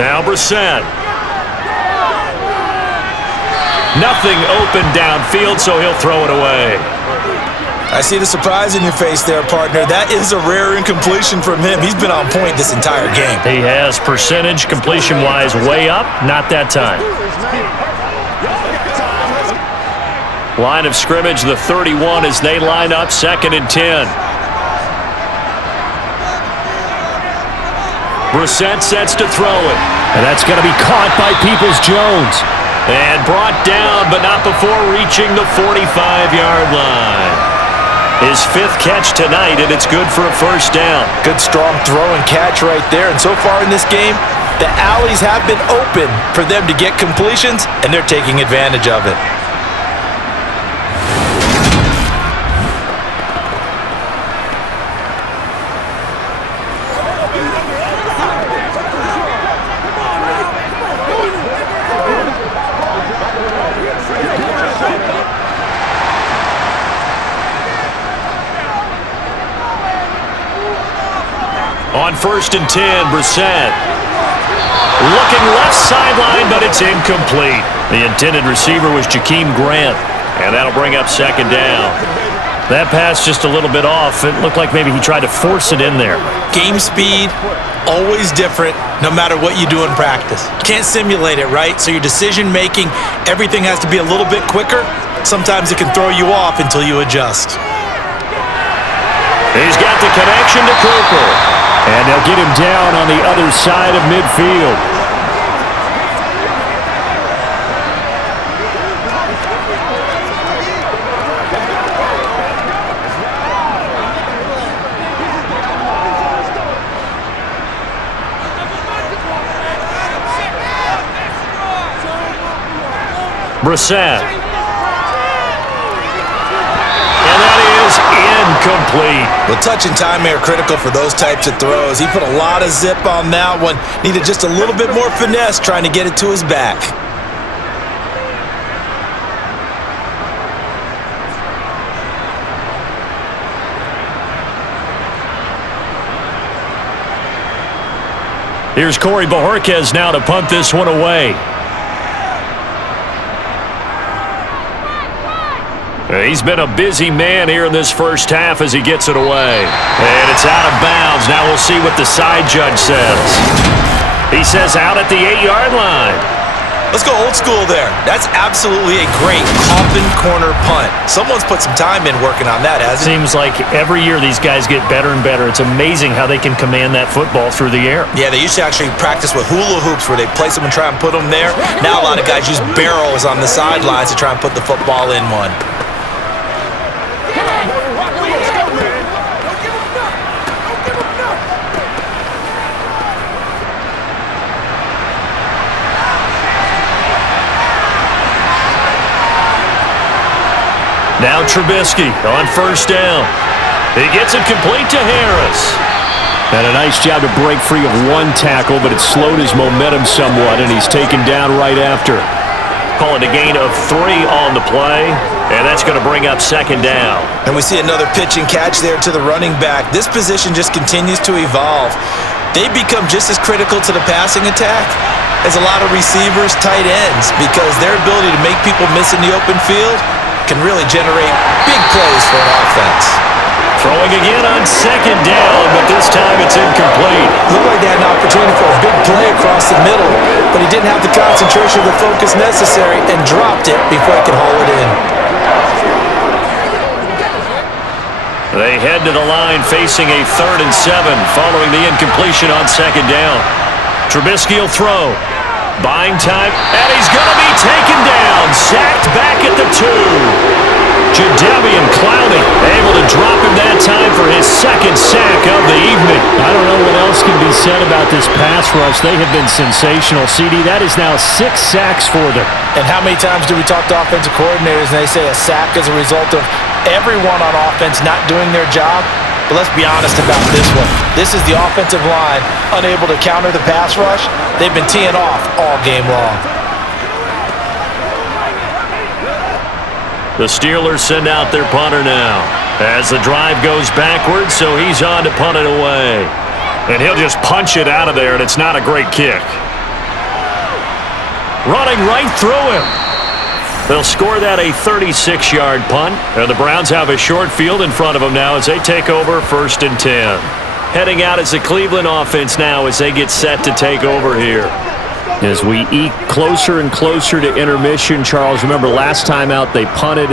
Now Brissett. Nothing open downfield, so he'll throw it away. I see the surprise in your face there, partner. That is a rare incompletion from him. He's been on point this entire game. He has percentage, completion-wise, way up. Not that time. Line of scrimmage, the 31 as they line up 2nd and 10. Brissett sets to throw it. And that's going to be caught by Peoples-Jones. And brought down, but not before reaching the 45-yard line. His 5th catch tonight, and it's good for a 1st down. Good, strong throw and catch right there. And so far in this game, the alleys have been open for them to get completions, and they're taking advantage of it. On 1st and 10, Brissett. Looking left sideline, but it's incomplete. The intended receiver was Jakeem Grant, and that'll bring up 2nd down. That pass just a little bit off. It looked like maybe he tried to force it in there. Game speed, always different, no matter what you do in practice. Can't simulate it, right? So your decision-making, everything has to be a little bit quicker. Sometimes it can throw you off until you adjust. He's got the connection to Cooper. And they'll get him down on the other side of midfield. Brissett. Incomplete. Well, touch and time are critical for those types of throws. He put a lot of zip on that one. Needed just a little bit more finesse trying to get it to his back. Here's Corey Bojorquez now to punt this one away. He's been a busy man here in this 1st half as he gets it away. And it's out of bounds. Now we'll see what the side judge says. He says out at the 8-yard line. Let's go old school there. That's absolutely a great coffin corner punt. Someone's put some time in working on that, hasn't it? Seems like every year these guys get better and better. It's amazing how they can command that football through the air. Yeah, they used to actually practice with hula hoops where they place them and try and put them there. Now a lot of guys use barrels on the sidelines to try and put the football in one. Now Trubisky on 1st down. He gets it complete to Harris. And a nice job to break free of one tackle, but it slowed his momentum somewhat, and he's taken down right after. Call it a gain of 3 on the play, and that's going to bring up 2nd down. And we see another pitch and catch there to the running back. This position just continues to evolve. They become just as critical to the passing attack as a lot of receivers, tight ends, because their ability to make people miss in the open field can really generate big plays for an offense. Throwing again on 2nd down, but this time it's incomplete. Looked like they had an opportunity for a big play across the middle, but he didn't have the concentration or the focus necessary and dropped it before he could haul it in. They head to the line facing a 3rd and 7 following the incompletion on 2nd down. Trubisky will throw. Buying time, and he's going to be taken down. Sacked back at the 2. Jadeveon Clowney able to drop him that time for his 2nd sack of the evening. I don't know what else can be said about this pass rush. They have been sensational. CD, that is now 6 sacks for them. And how many times do we talk to offensive coordinators and they say a sack is a result of everyone on offense not doing their job? But let's be honest about this one. This is the offensive line unable to counter the pass rush. They've been teeing off all game long. The Steelers send out their punter now as the drive goes backwards, so he's on to punt it away. And he'll just punch it out of there, and it's not a great kick. Running right through him. They'll score that a 36-yard punt. And the Browns have a short field in front of them now as they take over 1st and 10. Heading out is the Cleveland offense now as they get set to take over here. As we eke closer and closer to intermission, Charles, remember last time out they punted.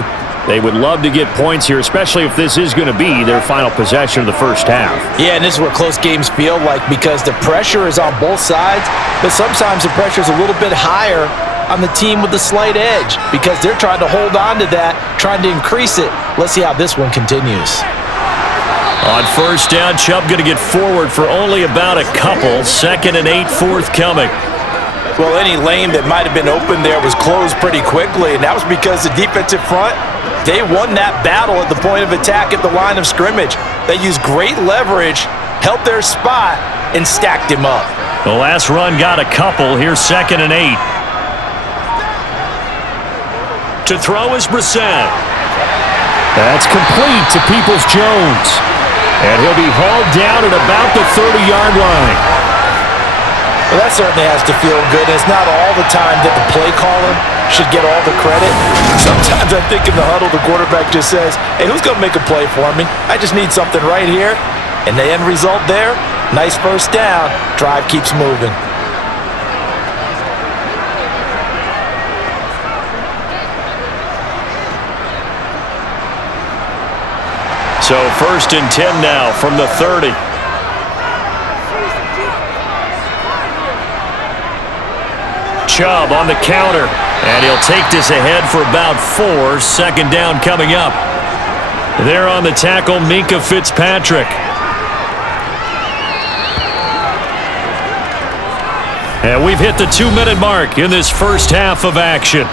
They would love to get points here, especially if this is going to be their final possession of the first half. Yeah, and this is what close games feel like because the pressure is on both sides, but sometimes the pressure is a little bit higher on the team with the slight edge because they're trying to hold on to that, trying to increase it. Let's see how this one continues. On 1st down, Chubb going to get forward for only about a couple. 2nd and 8 forthcoming. Well, any lane that might have been open there was closed pretty quickly, and that was because the defensive front, they won that battle at the point of attack at the line of scrimmage. They used great leverage, held their spot, and stacked him up. The last run got a couple. Here's 2nd and 8. To throw is Brissett. That's complete to Peoples-Jones. And he'll be hauled down at about the 30-yard line. Well, that certainly has to feel good. It's not all the time that the play caller should get all the credit. Sometimes I think in the huddle, the quarterback just says, hey, who's going to make a play for me? I just need something right here. And the end result there, nice 1st down. Drive keeps moving. So 1st and 10 now from the 30. Chubb on the counter, and he'll take this ahead for about 4. 2nd down coming up. There on the tackle, Minkah Fitzpatrick. And we've hit the 2-minute mark in this first half of action.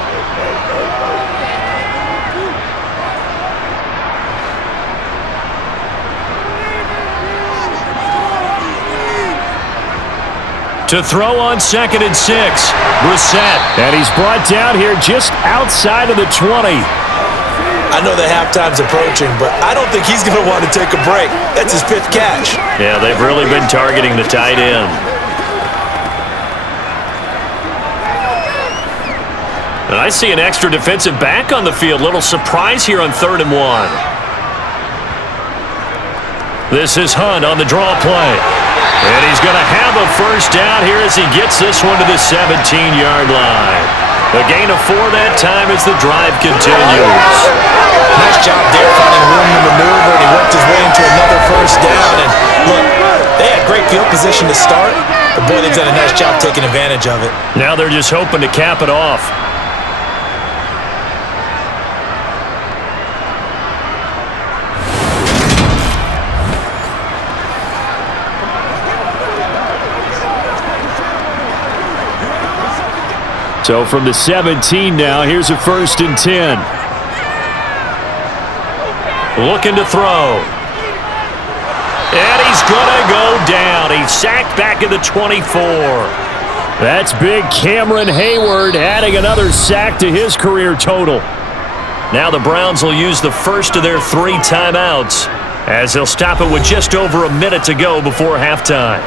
To throw on 2nd and 6, Brissett. And he's brought down here just outside of the 20. I know that halftime's approaching, but I don't think he's going to want to take a break. That's his 5th catch. Yeah, they've really been targeting the tight end. And I see an extra defensive back on the field. Little surprise here on 3rd and 1. This is Hunt on the draw play. And he's going to have a 1st down here as he gets this one to the 17-yard line. A gain of 4 that time as the drive continues. Nice job there finding room to maneuver, and he worked his way into another 1st down. And look, they had great field position to start, but boy, they've done a nice job taking advantage of it. Now they're just hoping to cap it off. So from the 17 now, here's a 1st and 10. Looking to throw. And he's going to go down. He's sacked back at the 24. That's big Cameron Hayward adding another sack to his career total. Now the Browns will use the first of their 3 timeouts as they'll stop it with just over a minute to go before halftime.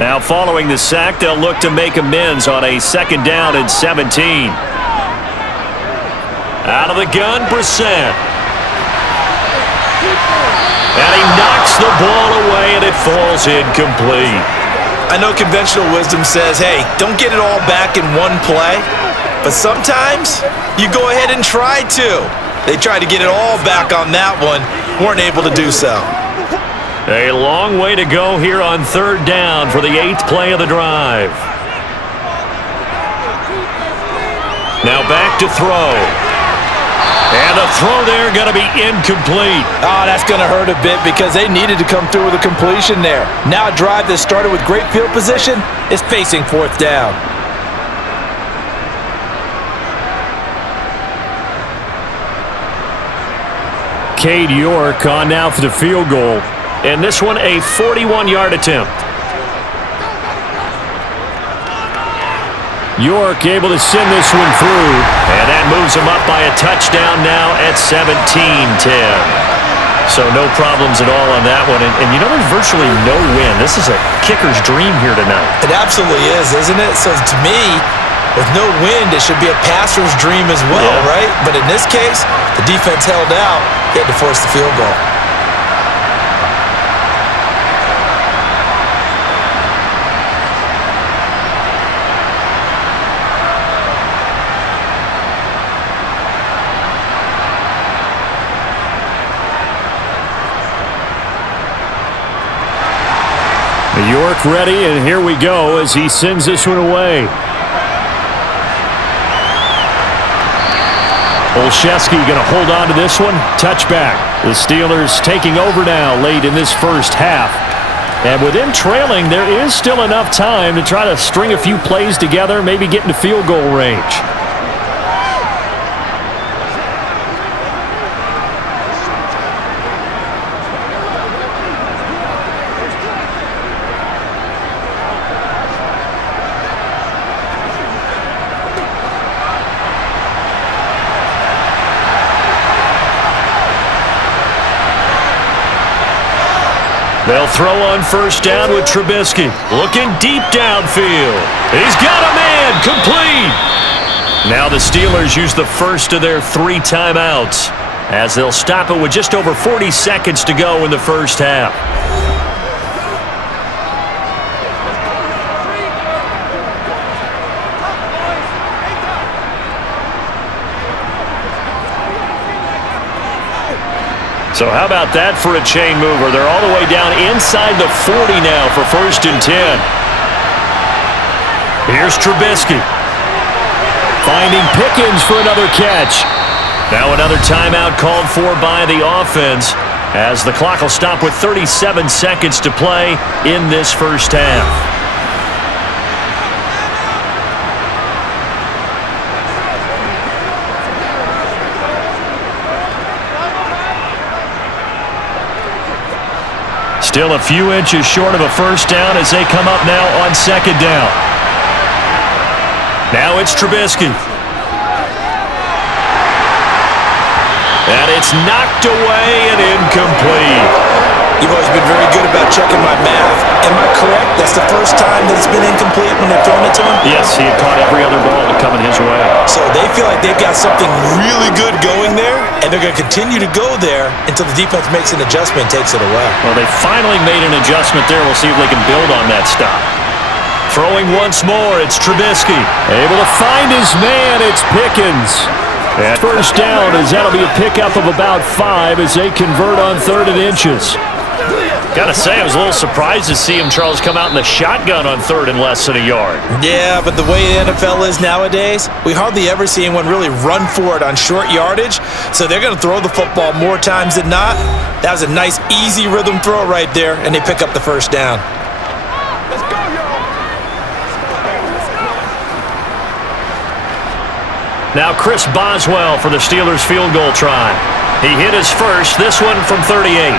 Now following the sack, they'll look to make amends on a 2nd down and 17. Out of the gun, Brissett. And he knocks the ball away, and it falls incomplete. I know conventional wisdom says, hey, don't get it all back in one play. But sometimes you go ahead and try to. They tried to get it all back on that one, weren't able to do so. A long way to go here on 3rd down for the 8th play of the drive. Now back to throw. And the throw there going to be incomplete. Oh, that's going to hurt a bit because they needed to come through with a completion there. Now a drive that started with great field position is facing 4th down. Cade York on now for the field goal. And this one a 41-yard attempt. York able to send this one through. And that moves them up by a touchdown now at 17-10. So no problems at all on that one. And you know, there's virtually no win. This is a kicker's dream here tonight. It absolutely is, isn't it? So to me, with no wind, it should be a passer's dream as well, right? But in this case, the defense held out. They had to force the field goal. York ready, and here we go as he sends this one away. Olszewski going to hold on to this one. Touchback. The Steelers taking over now late in this first half. And with them trailing, there is still enough time to try to string a few plays together, maybe get into field goal range. They'll throw on first down with Trubisky. Looking deep downfield. He's got a man. Complete. Now the Steelers use the first of their 3 timeouts as they'll stop it with just over 40 seconds to go in the first half. So how about that for a chain mover? They're all the way down inside the 40 now for 1st and 10. Here's Trubisky. Finding Pickens for another catch. Now another timeout called for by the offense as the clock will stop with 37 seconds to play in this first half. Still a few inches short of a first down as they come up now on 2nd down. Now it's Trubisky. And it's knocked away and incomplete. You've always been very good about checking my math. Am I correct? That's the first time that it's been incomplete when they've thrown it to him? Yes, he had caught every other ball that coming his way. So they feel like they've got something really good going there, and they're going to continue to go there until the defense makes an adjustment and takes it away. Well, they finally made an adjustment there. We'll see if they can build on that stop. Throwing once more, it's Trubisky. Able to find his man, it's Pickens. And first down as that'll be a pickup of about 5 as they convert on 3rd and inches. Gotta say, I was a little surprised to see him, Charles, come out in the shotgun on 3rd and less than a yard. Yeah, but the way the NFL is nowadays, we hardly ever see anyone really run for it on short yardage. So they're going to throw the football more times than not. That was a nice, easy rhythm throw right there, and they pick up the first down. Let's go, y'all. Now Chris Boswell for the Steelers field goal try. He hit his first, this one from 38.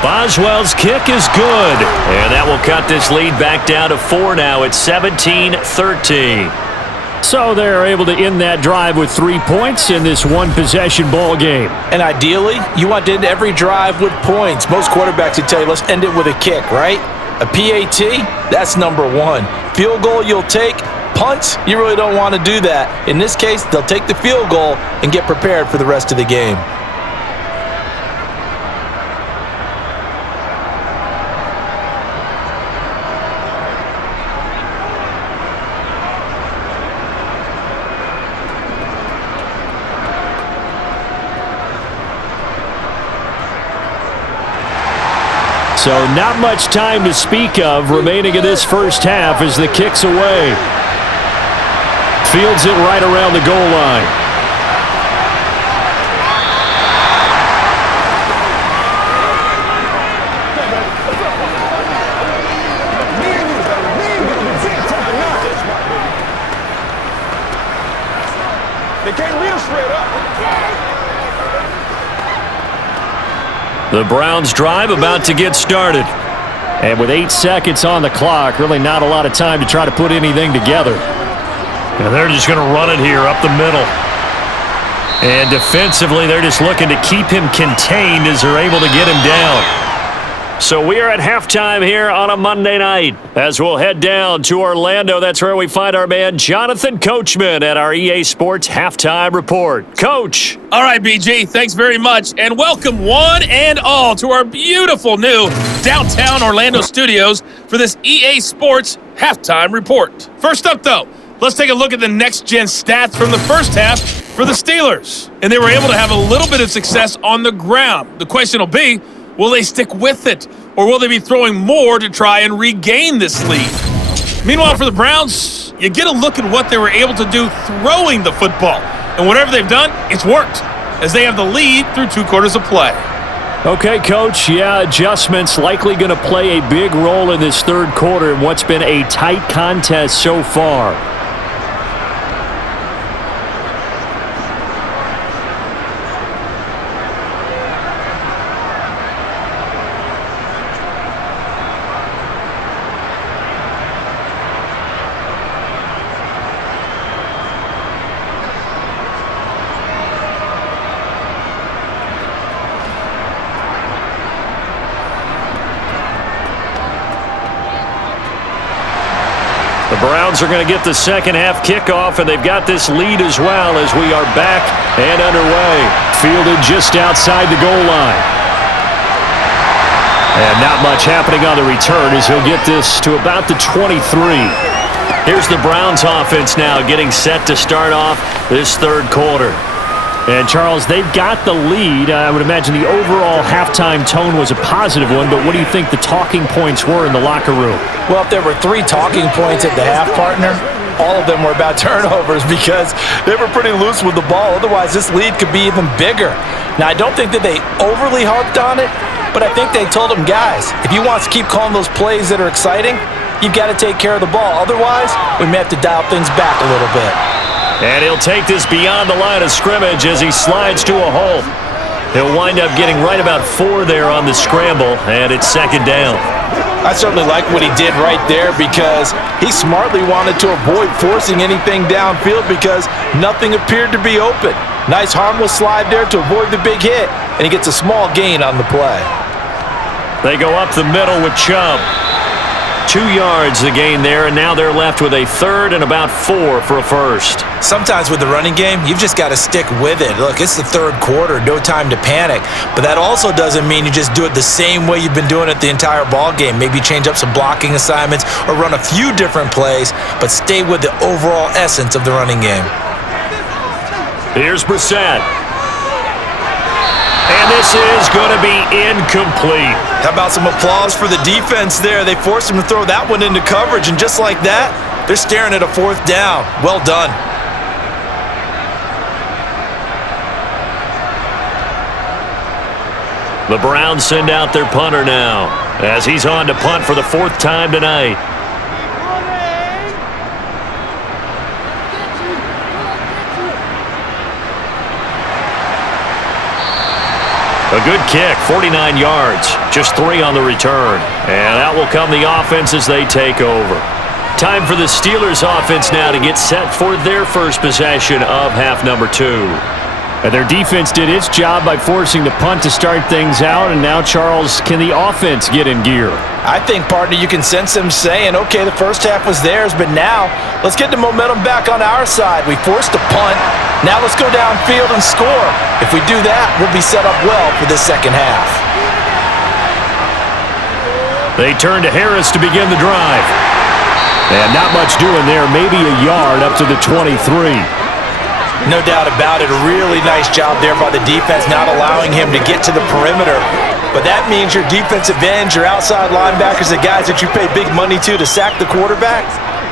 Boswell's kick is good, and that will cut this lead back down to 4 now. It's 17-13. So they're able to end that drive with 3 points in this one-possession ball game. And ideally, you want to end every drive with points. Most quarterbacks would tell you, let's end it with a kick, right? A PAT, that's number 1. Field goal you'll take. Punts, you really don't want to do that. In this case, they'll take the field goal and get prepared for the rest of the game. So not much time to speak of remaining in this first half as the kick's away. Fields it right around the goal line. They can't lead us straight up. The Browns drive about to get started. And with 8 seconds on the clock, really not a lot of time to try to put anything together. And they're just going to run it here up the middle. And defensively, they're just looking to keep him contained as they're able to get him down. So we are at halftime here on a Monday night. As we'll head down to Orlando, that's where we find our man Jonathan Coachman at our EA Sports Halftime Report. Coach. All right, BG, thanks very much. And welcome one and all to our beautiful new downtown Orlando studios for this EA Sports Halftime Report. First up, though, let's take a look at the next-gen stats from the first half for the Steelers. And they were able to have a little bit of success on the ground. The question will be, will they stick with it, or will they be throwing more to try and regain this lead? Meanwhile, for the Browns, you get a look at what they were able to do throwing the football. And whatever they've done, it's worked, as they have the lead through 2 quarters of play. Okay, Coach, yeah, adjustments likely going to play a big role in this third quarter in what's been a tight contest so far. The Browns are going to get the second half kickoff, and they've got this lead as well as we are back and underway. Fielded just outside the goal line. And not much happening on the return as he'll get this to about the 23. Here's the Browns offense now getting set to start off this third quarter. And, Charles, they've got the lead. I would imagine the overall halftime tone was a positive one, but what do you think the talking points were in the locker room? Well, if there were 3 talking points at the half, partner, all of them were about turnovers because they were pretty loose with the ball. Otherwise, this lead could be even bigger. Now, I don't think that they overly harped on it, but I think they told them, guys, if you want to keep calling those plays that are exciting, you've got to take care of the ball. Otherwise, we may have to dial things back a little bit. And he'll take this beyond the line of scrimmage as he slides to a hole. He'll wind up getting right about 4 there on the scramble, and it's second down. I certainly like what he did right there because he smartly wanted to avoid forcing anything downfield because nothing appeared to be open. Nice harmless slide there to avoid the big hit, and he gets a small gain on the play. They go up the middle with Chubb. 2 yards the gain there, and now they're left with a third and about 4 for a first. Sometimes with the running game, you've just got to stick with it. Look, it's the third quarter, no time to panic. But that also doesn't mean you just do it the same way you've been doing it the entire ball game. Maybe change up some blocking assignments or run a few different plays, but stay with the overall essence of the running game. Here's Brissett. And this is going to be incomplete. How about some applause for the defense there? They forced him to throw that one into coverage, and just like that, they're staring at a 4th down. Well done. The Browns send out their punter now as he's on to punt for the 4th time tonight. A good kick, 49 yards, just 3 on the return. And out will come the offense as they take over. Time for the Steelers offense now to get set for their first possession of half number 2. And their defense did its job by forcing the punt to start things out, and now, Charles, can the offense get in gear? I think, partner, you can sense them saying, okay, the first half was theirs, but now let's get the momentum back on our side. We forced a punt. Now let's go downfield and score. If we do that, we'll be set up well for this second half. They turn to Harris to begin the drive. And not much doing there, maybe a yard up to the 23. No doubt about it. A really nice job there by the defense, not allowing him to get to the perimeter. But that means your defensive ends, your outside linebackers, the guys that you pay big money to sack the quarterback,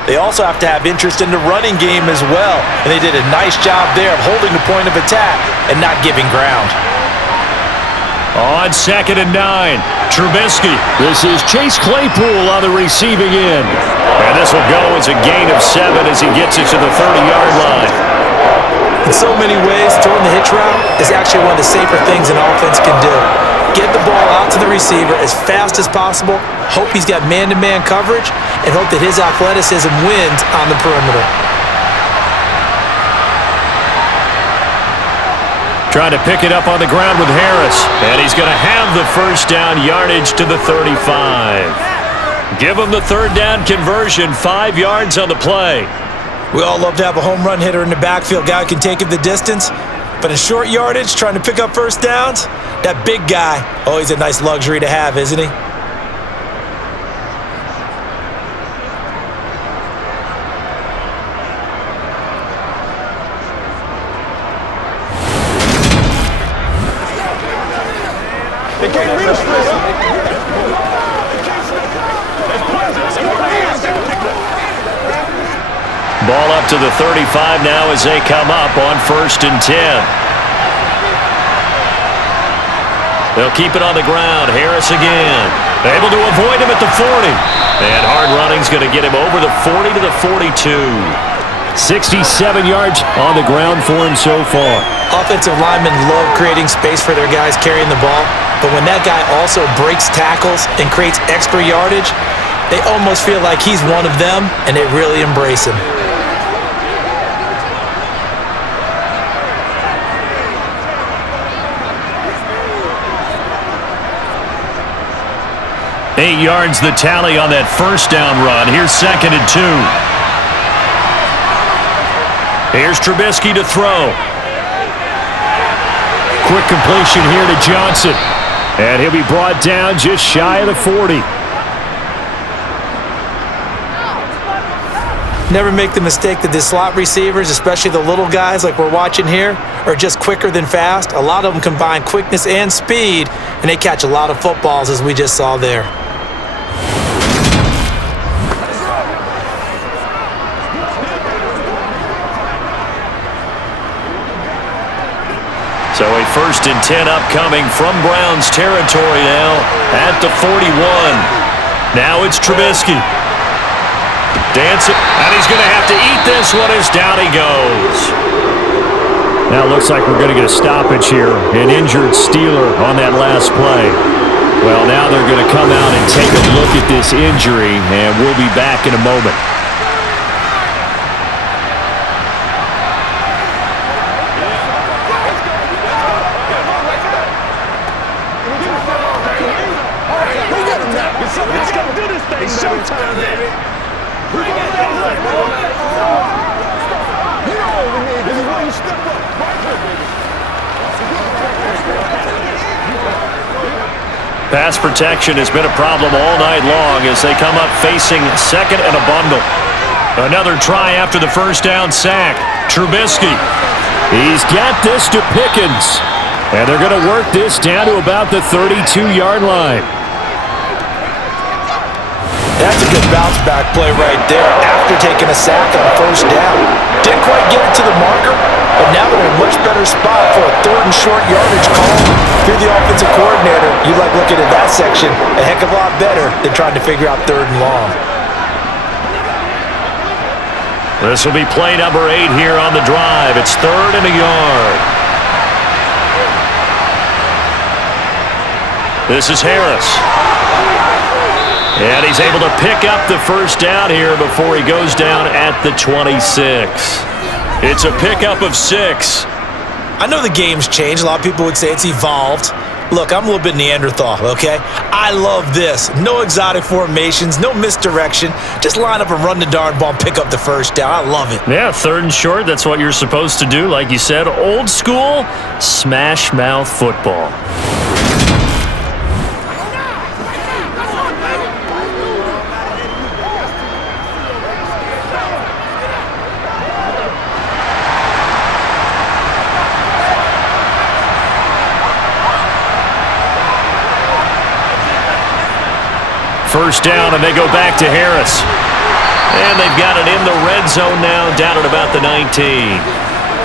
they also have to have interest in the running game as well. And they did a nice job there of holding the point of attack and not giving ground. On 2nd and 9, Trubisky. This is Chase Claypool on the receiving end. And this will go as a gain of 7 as he gets it to the 30-yard line. In so many ways, throwing the hitch route is actually one of the safer things an offense can do. Get the ball out to the receiver as fast as possible, hope he's got man-to-man coverage, and hope that his athleticism wins on the perimeter. Trying to pick it up on the ground with Harris. And he's going to have the first down yardage to the 35. Give him the third down conversion, 5 yards on the play. We all love to have a home run hitter in the backfield, guy who can take it the distance. But in short yardage, trying to pick up first downs, that big guy, always a nice luxury to have, isn't he? They can't read us. Ball up to the 35 now as they come up on 1st and 10. They'll keep it on the ground. Harris again. Able to avoid him at the 40. And hard running's going to get him over the 40 to the 42. 67 yards on the ground for him so far. Offensive linemen love creating space for their guys carrying the ball, but when that guy also breaks tackles and creates extra yardage, they almost feel like he's one of them, and they really embrace him. Eight yards the tally on that first down run. Here's 2nd and 2. Here's Trubisky to throw. Quick completion here to Johnson. And he'll be brought down just shy of the 40. Never make the mistake that the slot receivers, especially the little guys like we're watching here, are just quicker than fast. A lot of them combine quickness and speed, and they catch a lot of footballs, as we just saw there. So a 1st and 10 upcoming from Browns territory now at the 41. Now it's Trubisky. Dancing, and he's going to have to eat this one as down he goes. Now it looks like we're going to get a stoppage here. An injured Steeler on that last play. Well, now they're going to come out and take a look at this injury, and we'll be back in a moment. Let's go do this thing. It's showtime, baby. Bring it down. You know what we need. This is where you step up. Right here, baby. Pass protection has been a problem all night long as they come up facing 2nd and a bundle. Another try after the first down sack. Trubisky. He's got this to Pickens. And they're going to work this down to about the 32-yard line. That's a good bounce back play right there after taking a sack on first down. Didn't quite get it to the marker, but now they're in a much better spot for a 3rd and short yardage call. If you're the offensive coordinator, you like looking at that section a heck of a lot better than trying to figure out 3rd and long. This will be play number 8 here on the drive. It's 3rd and a yard. This is Harris. And he's able to pick up the first down here before he goes down at the 26. It's a pickup of 6. I know the game's changed. A lot of people would say it's evolved. Look, I'm a little bit Neanderthal, okay? I love this. No exotic formations, no misdirection. Just line up and run the darn ball and pick up the first down. I love it. Yeah, 3rd and short. That's what you're supposed to do. Like you said, old school smash mouth football. First down, and they go back to Harris. And they've got it in the red zone now, down at about the 19.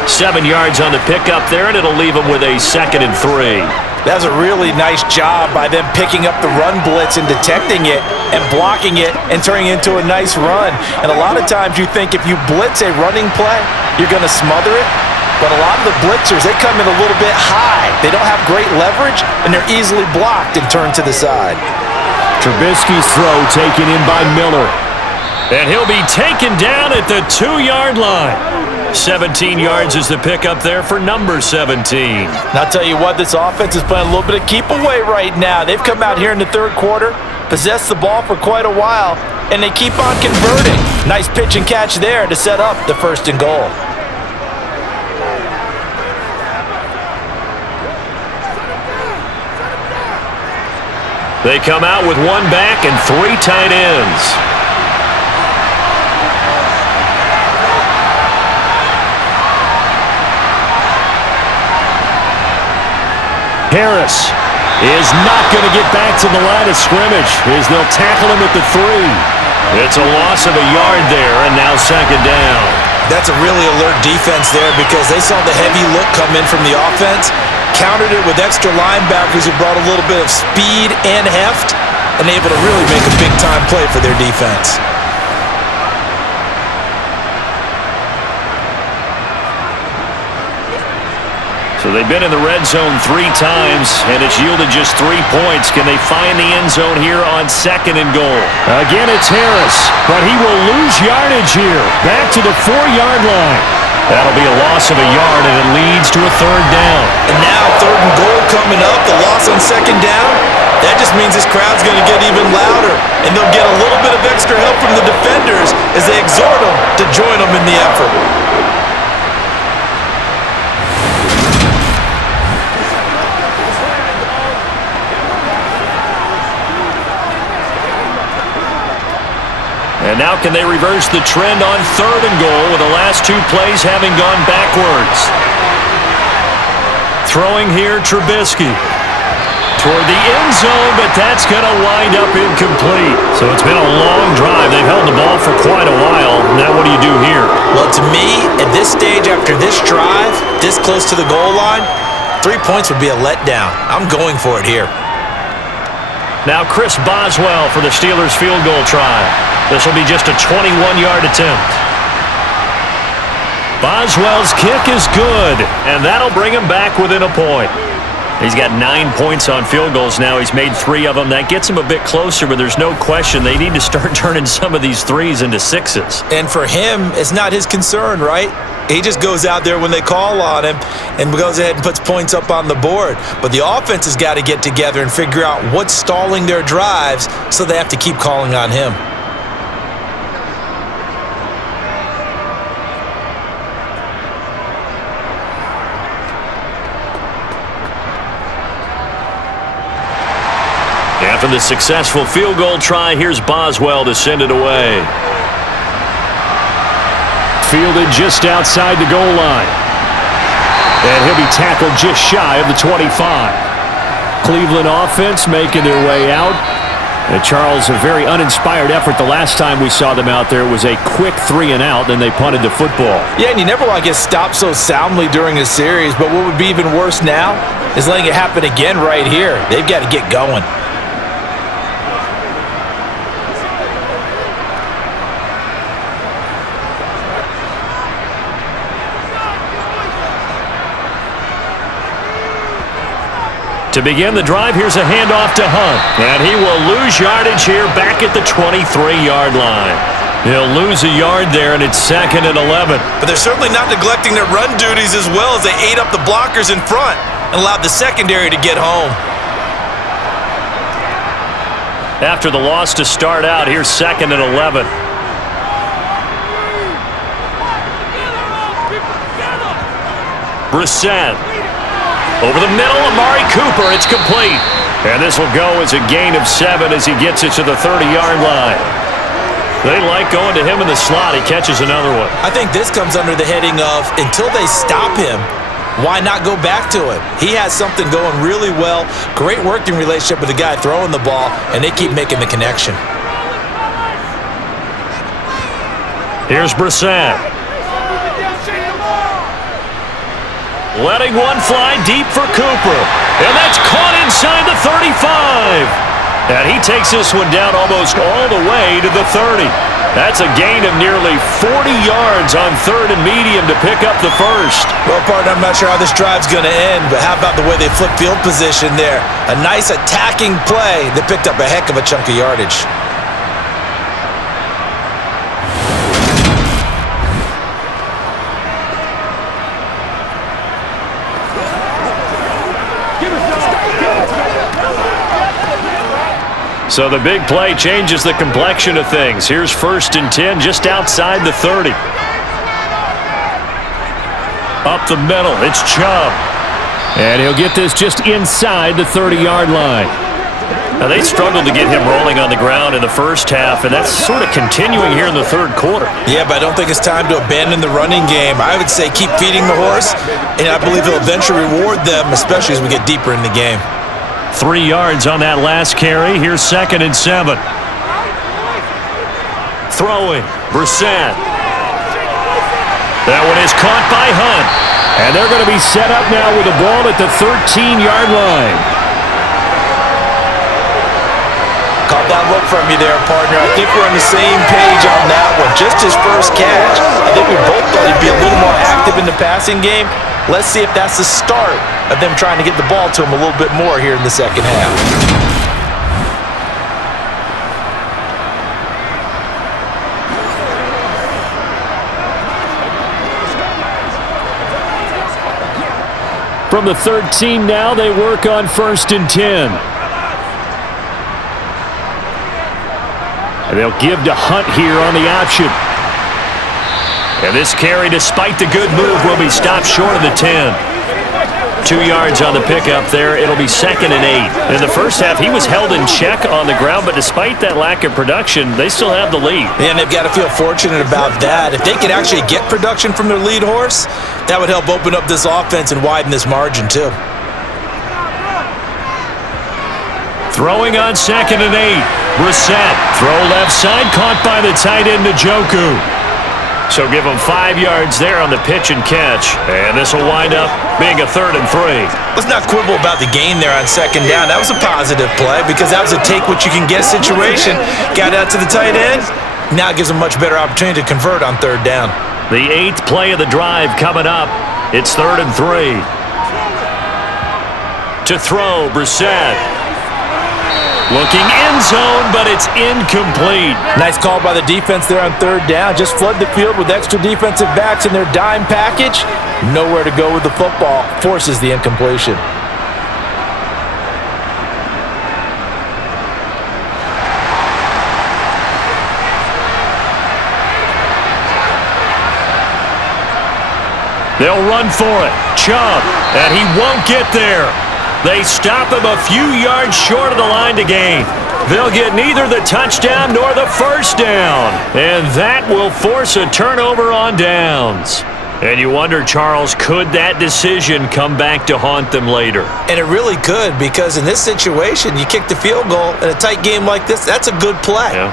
7 yards on the pickup there, and it'll leave them with a 2nd and 3. That was a really nice job by them picking up the run blitz and detecting it and blocking it and turning it into a nice run. And a lot of times you think if you blitz a running play, you're going to smother it. but a lot of the blitzers, they come in a little bit high. They don't have great leverage, and they're easily blocked and turned to the side. Trubisky's throw taken in by Miller. And he'll be taken down at the 2-yard line. 17 yards is the pickup there for number 17. And I'll tell you what, this offense is playing a little bit of keep away right now. They've come out here in the third quarter, possessed the ball for quite a while, and they keep on converting. Nice pitch and catch there to set up the 1st and goal. They come out with 1 back and 3 tight ends. Harris is not going to get back to the line of scrimmage as they'll tackle him at the 3. It's a loss of a yard there, and now 2nd down. That's a really alert defense there because they saw the heavy look come in from the offense, countered it with extra linebackers who brought a little bit of speed and heft, and able to really make a big-time play for their defense. So they've been in the red zone 3 times, and it's yielded just 3 points. Can they find the end zone here on 2nd and goal? Again, it's Harris, but he will lose yardage here. Back to the 4-yard line. That'll be a loss of a yard, and it leads to a 3rd down. And now 3rd and goal coming up, the loss on 2nd down. That just means this crowd's going to get even louder, and they'll get a little bit of extra help from the defenders as they exhort them to join them in the effort. And now can they reverse the trend on 3rd and goal with the last 2 plays having gone backwards? Throwing here, Trubisky. Toward the end zone, but that's going to wind up incomplete. So it's been a long drive. They've held the ball for quite a while. Now what do you do here? Well, to me, at this stage after this drive, this close to the goal line, 3 points would be a letdown. I'm going for it here. Now Chris Boswell for the Steelers field goal try. This will be just a 21-yard attempt. Boswell's kick is good, and that'll bring him back within a point. He's got 9 points on field goals now. He's made 3 of them. That gets him a bit closer, but there's no question they need to start turning some of these 3s into 6s. And for him, it's not his concern, right? He just goes out there when they call on him and goes ahead and puts points up on the board. But the offense has got to get together and figure out what's stalling their drives, so they have to keep calling on him. After the successful field goal try, here's Boswell to send it away. Fielded just outside the goal line. And he'll be tackled just shy of the 25. Cleveland offense making their way out. And Charles, a very uninspired effort. The last time we saw them out there was a quick 3 and out, then they punted the football. Yeah, and you never want to get stopped so soundly during a series, but what would be even worse now is letting it happen again right here. They've got to get going. To begin the drive, here's a handoff to Hunt. And he will lose yardage here back at the 23-yard line. He'll lose a yard there, and it's 2nd and 11. But they're certainly not neglecting their run duties as well as they ate up the blockers in front and allowed the secondary to get home. After the loss to start out, here's 2nd and 11. Brissett. Over the middle, Amari Cooper. It's complete. And this will go as a gain of 7 as he gets it to the 30-yard line. They like going to him in the slot. He catches another one. I think this comes under the heading of, until they stop him, why not go back to him? He has something going really well. Great working relationship with the guy throwing the ball, and they keep making the connection. Here's Brissett. Letting one fly deep for Cooper. And that's caught inside the 35. And he takes this one down almost all the way to the 30. That's a gain of nearly 40 yards on 3rd and medium to pick up the first. Well, partner, I'm not sure how this drive's going to end, but how about the way they flip field position there? A nice attacking play that picked up a heck of a chunk of yardage. So the big play changes the complexion of things. Here's 1st and 10 just outside the 30. Up the middle, it's Chubb. And he'll get this just inside the 30-yard line. Now, they struggled to get him rolling on the ground in the first half, and that's sort of continuing here in the 3rd quarter. Yeah, but I don't think it's time to abandon the running game. I would say keep feeding the horse, and I believe he'll eventually reward them, especially as we get deeper in the game. 3 yards on that last carry. Here's 2nd and 7. Throwing, Brissett. That one is caught by Hunt. And they're going to be set up now with the ball at the 13-yard line. Caught that look from you there, partner. I think we're on the same page on that one. Just his first catch. I think we both thought he'd be a little more active in the passing game. Let's see if that's the start of them trying to get the ball to him a little bit more here in the second half. From the 13 now, they work on 1st and 10. And they'll give to Hunt here on the option. And this carry, despite the good move, will be stopped short of the 10. 2 yards on the pickup there. It'll be 2nd and 8. In the first half, he was held in check on the ground, but despite that lack of production, they still have the lead. And they've got to feel fortunate about that. If they can actually get production from their lead horse, that would help open up this offense and widen this margin too. Throwing on 2nd and 8. Brissett, throw left side, caught by the tight end, Njoku. So give them 5 yards there on the pitch and catch. And this will wind up being a 3rd and 3. Let's not quibble about the gain there on 2nd down. That was a positive play because that was a take-what-you-can-get situation. Got out to the tight end. Now it gives them a much better opportunity to convert on 3rd down. The 8th play of the drive coming up. It's 3rd and 3. To throw, Brissett. Looking end zone, but it's incomplete. Nice call by the defense there on 3rd down. Just flood the field with extra defensive backs in their dime package. Nowhere to go with the football. Forces the incompletion. They'll run for it. Chubb, and he won't get there. They stop him a few yards short of the line to gain. They'll get neither the touchdown nor the first down. And that will force a turnover on downs. And you wonder, Charles, could that decision come back to haunt them later? And it really could, because in this situation, you kick the field goal in a tight game like this, that's a good play. Yeah.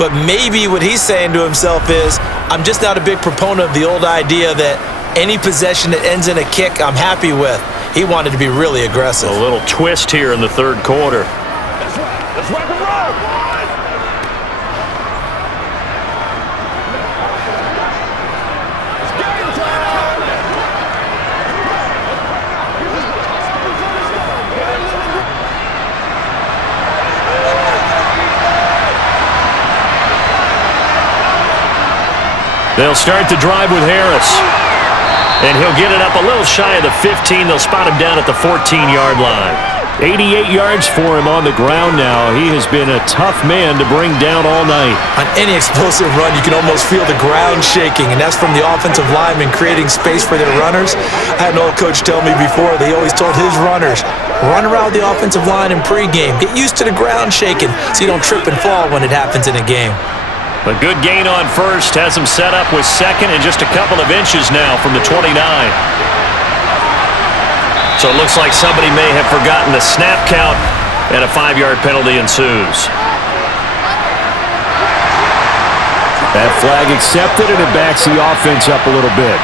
But maybe what he's saying to himself is, I'm just not a big proponent of the old idea that any possession that ends in a kick, I'm happy with. He wanted to be really aggressive. A little twist here in the 3rd quarter. Let's rock and roll. It's game time. They'll start the drive with Harris. And he'll get it up a little shy of the 15. They'll spot him down at the 14-yard line. 88 yards for him on the ground now. He has been a tough man to bring down all night. On any explosive run, you can almost feel the ground shaking, and that's from the offensive linemen creating space for their runners. I had an old coach tell me before, they always told his runners, run around the offensive line in pregame. Get used to the ground shaking so you don't trip and fall when it happens in a game. A good gain on first has him set up with 2nd and just a couple of inches now from the 29. So it looks like somebody may have forgotten the snap count, and a 5-yard penalty ensues. That flag accepted, and it backs the offense up a little bit.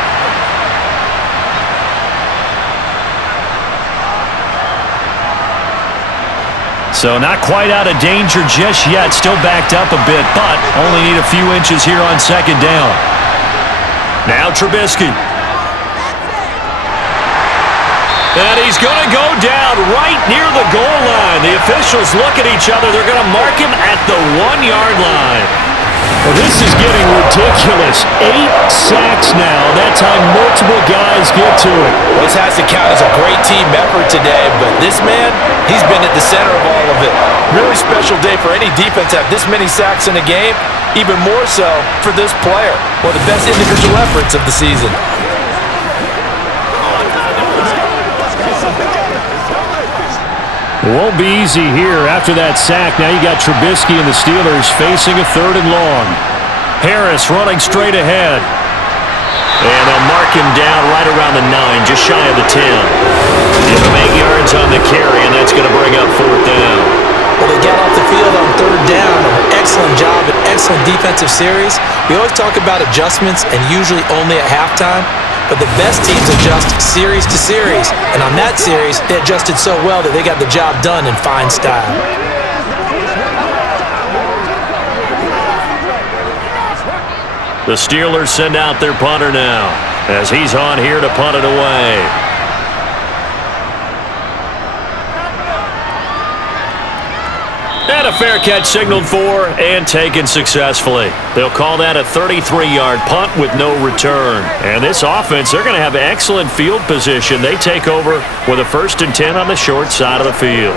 So not quite out of danger just yet. Still backed up a bit, but only need a few inches here on second down. Now Trubisky. And he's going to go down right near the goal line. The officials look at each other. They're going to mark him at the 1-yard line. Well, this is getting ridiculous. 8 sacks now. That time, multiple guys get to it. This has to count as a great team effort today, but this man, he's been at the center of all of it. Really special day for any defense to have this many sacks in a game, even more so for this player. One of the best individual efforts of the season. Won't be easy here after that sack. Now you got Trubisky and the Steelers facing a 3rd and long. Harris running straight ahead. And they'll mark him down right around the 9, just shy of the 10. Give him 8 yards on the carry, and that's going to bring up 4th down. Well, they got off the field on 3rd down. An excellent job, an excellent defensive series. We always talk about adjustments, and usually only at halftime. But the best teams adjust series to series. And on that series, they adjusted so well that they got the job done in fine style. The Steelers send out their punter now as he's on here to punt it away. And a fair catch signaled for and taken successfully. They'll call that a 33-yard punt with no return. And this offense, they're going to have excellent field position. They take over with a 1st and 10 on the short side of the field.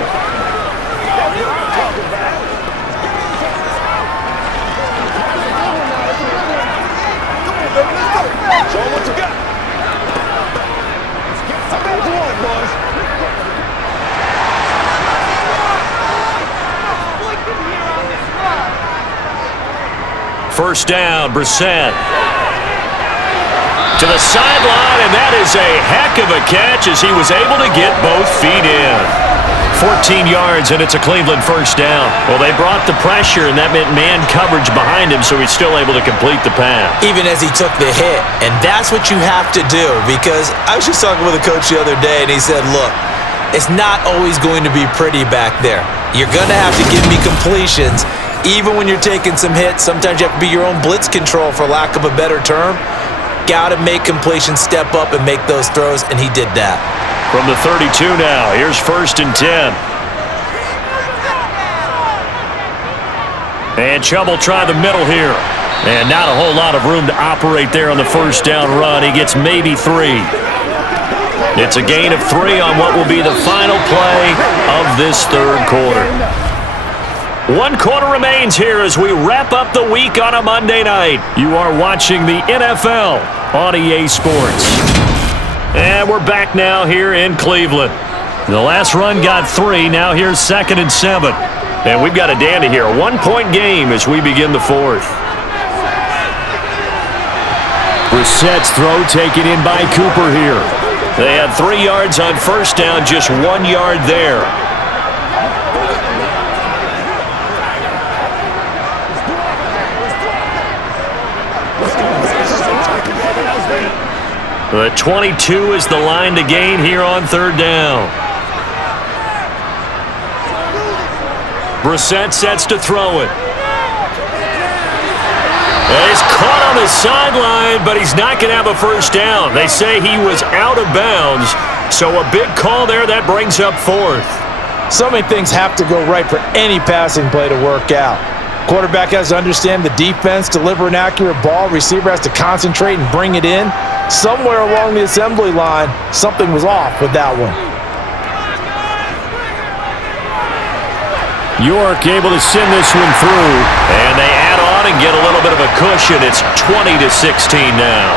First down, Brissett. To the sideline, and that is a heck of a catch as he was able to get both feet in. 14 yards, and it's a Cleveland first down. Well, they brought the pressure, and that meant man coverage behind him, so he's still able to complete the pass. Even as he took the hit. And that's what you have to do, because I was just talking with a coach the other day, and he said, look, it's not always going to be pretty back there. You're going to have to give me completions. Even when you're taking some hits, sometimes you have to be your own blitz control, for lack of a better term. Got to make completions, step up, and make those throws, and he did that. From the 32 now, here's 1st and 10. And Chubb will try the middle here. And not a whole lot of room to operate there on the first down run. He gets maybe 3. It's a gain of 3 on what will be the final play of this 3rd quarter. 1 quarter remains here as we wrap up the week on a Monday night. You are watching the NFL on EA Sports. And we're back now here in Cleveland. The last run got 3. Now here's 2nd and 7. And we've got a dandy here. 1-point game as we begin the 4th. Brissett's throw taken in by Cooper here. They had 3 yards on first down, just 1 yard there. The 22 is the line to gain here on 3rd down. Brissett sets to throw it. And he's caught on the sideline, but he's not going to have a first down. They say he was out of bounds, so a big call there that brings up 4th. So many things have to go right for any passing play to work out. Quarterback has to understand the defense, deliver an accurate ball. Receiver has to concentrate and bring it in. Somewhere along the assembly line, something was off with that one. York able to send this one through. And they add on and get a little bit of a cushion. It's 20-16 now.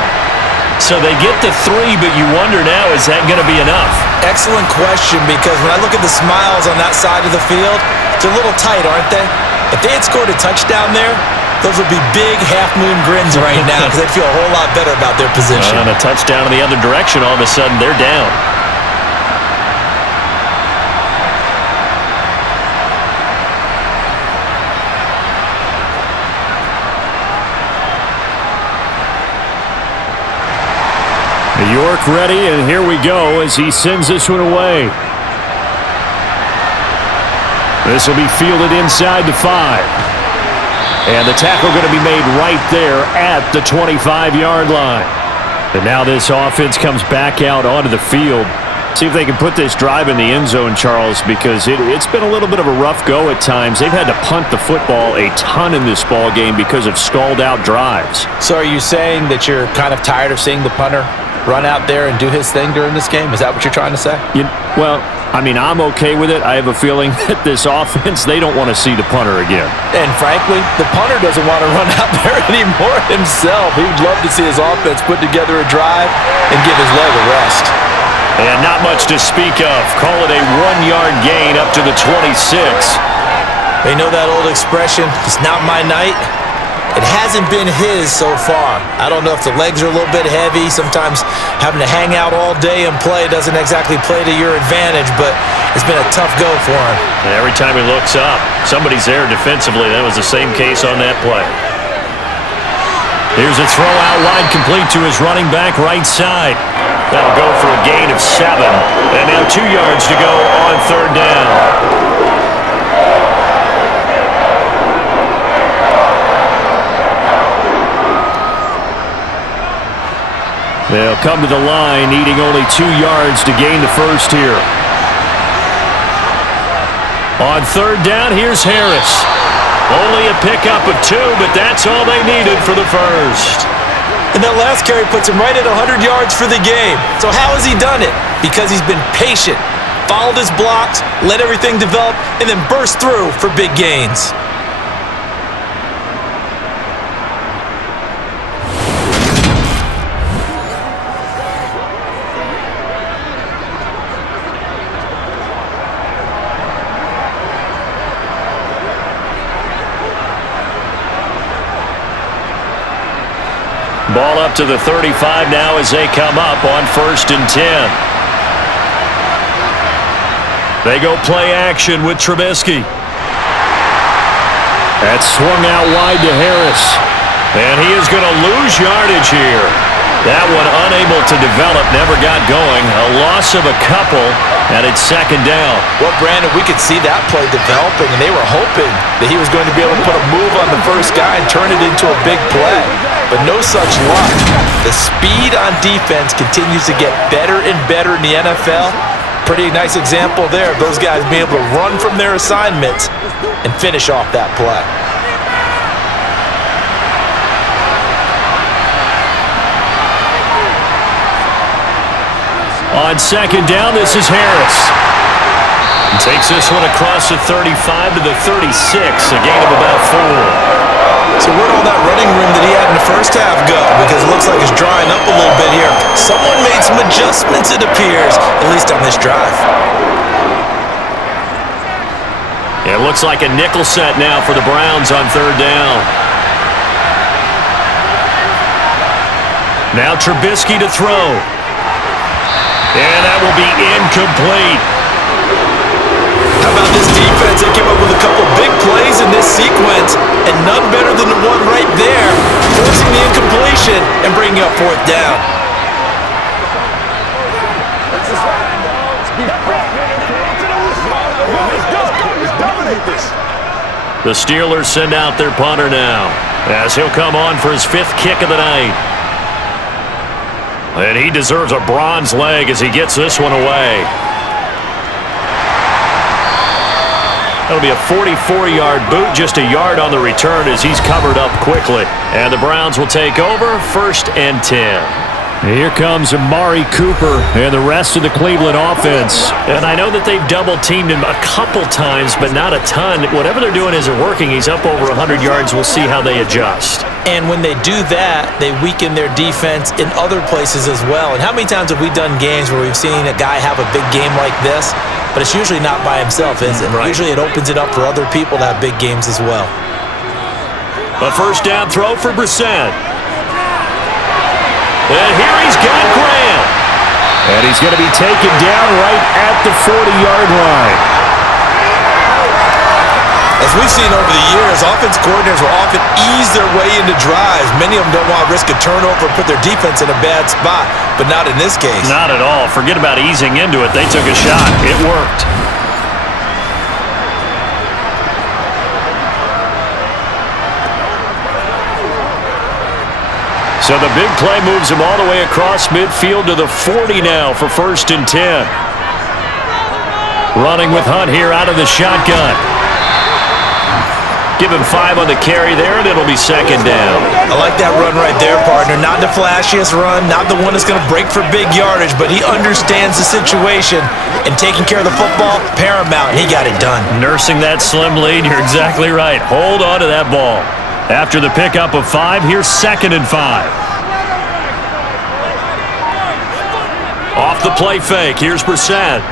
So they get to 3, but you wonder now, is that going to be enough? Excellent question, because when I look at the smiles on that side of the field, they're a little tight, aren't they? If they had scored a touchdown there, those would be big half-moon grins right now, because they'd feel a whole lot better about their position. And a touchdown in the other direction, all of a sudden they're down. York ready, and here we go as he sends this one away. This will be fielded inside the 5. And the tackle going to be made right there at the 25-yard line. And now this offense comes back out onto the field. See if they can put this drive in the end zone, Charles, because it's been a little bit of a rough go at times. They've had to punt the football a ton in this ball game because of stalled-out drives. So are you saying that you're kind of tired of seeing the punter run out there and do his thing during this game? Is that what you're trying to say? Well, I mean, I'm okay with it. I have a feeling that this offense, they don't want to see the punter again. And frankly, the punter doesn't want to run out there anymore himself. He would love to see his offense put together a drive and give his leg a rest. And not much to speak of. Call it a 1-yard gain up to the 26. They know that old expression, it's not my night. It hasn't been his so far. I don't know if the legs are a little bit heavy. Sometimes having to hang out all day and play doesn't exactly play to your advantage, but it's been a tough go for him. And every time he looks up, somebody's there defensively. That was the same case on that play. Here's a throw out wide, complete to his running back right side. That'll go for a gain of 7. And now 2 yards to go on 3rd down. They'll come to the line, needing only 2 yards to gain the first here. On 3rd down, here's Harris. Only a pickup of 2, but that's all they needed for the first. And that last carry puts him right at 100 yards for the game. So how has he done it? Because he's been patient, followed his blocks, let everything develop, and then burst through for big gains. Ball up to the 35 now as they come up on 1st and 10. They go play action with Trubisky. That's swung out wide to Harris. And he is going to lose yardage here. That one unable to develop, never got going. A loss of a couple, and it's 2nd down. Well, Brandon, we could see that play developing, and they were hoping that he was going to be able to put a move on the first guy and turn it into a big play. But no such luck. The speed on defense continues to get better and better in the NFL. Pretty nice example there of those guys being able to run from their assignments and finish off that play. On 2nd down, this is Harris. He takes this one across the 35 to the 36, a gain of about 4. So where'd all that running room that he had in the first half go? Because it looks like it's drying up a little bit here. Someone made some adjustments, it appears, at least on this drive. It looks like a nickel set now for the Browns on 3rd down. Now Trubisky to throw. And that will be incomplete. How about this defense? They came up with a couple big plays in this sequence, and none better than the one right there, forcing the incompletion and bringing up 4th down. The Steelers send out their punter now, as he'll come on for his 5th kick of the night. And he deserves a bronze leg as he gets this one away. That'll be a 44-yard boot, just a yard on the return as he's covered up quickly. And the Browns will take over 1st and 10. Here comes Amari Cooper and the rest of the Cleveland offense. And I know that they've double-teamed him a couple times, but not a ton. Whatever they're doing isn't working. He's up over 100 yards. We'll see how they adjust. And when they do that, they weaken their defense in other places as well. And how many times have we done games where we've seen a guy have a big game like this, but it's usually not by himself, is it? Right. Usually it opens it up for other people to have big games as well. A 1st down throw for Brissett. And here he's got Graham. And he's going to be taken down right at the 40-yard line. As we've seen over the years, offense coordinators will often ease their way into drives. Many of them don't want to risk a turnover and put their defense in a bad spot, but not in this case. Not at all. Forget about easing into it. They took a shot. It worked. So the big play moves him all the way across midfield to the 40 now for 1st and 10. Running with Hunt here out of the shotgun. Give him 5 on the carry there, and it'll be 2nd down. I like that run right there, partner. Not the flashiest run, not the one that's going to break for big yardage, but he understands the situation, and taking care of the football, paramount, and he got it done. Nursing that slim lead, you're exactly right. Hold on to that ball. After the pickup of 5, here's 2nd and 5. Off the play fake, here's Brissett.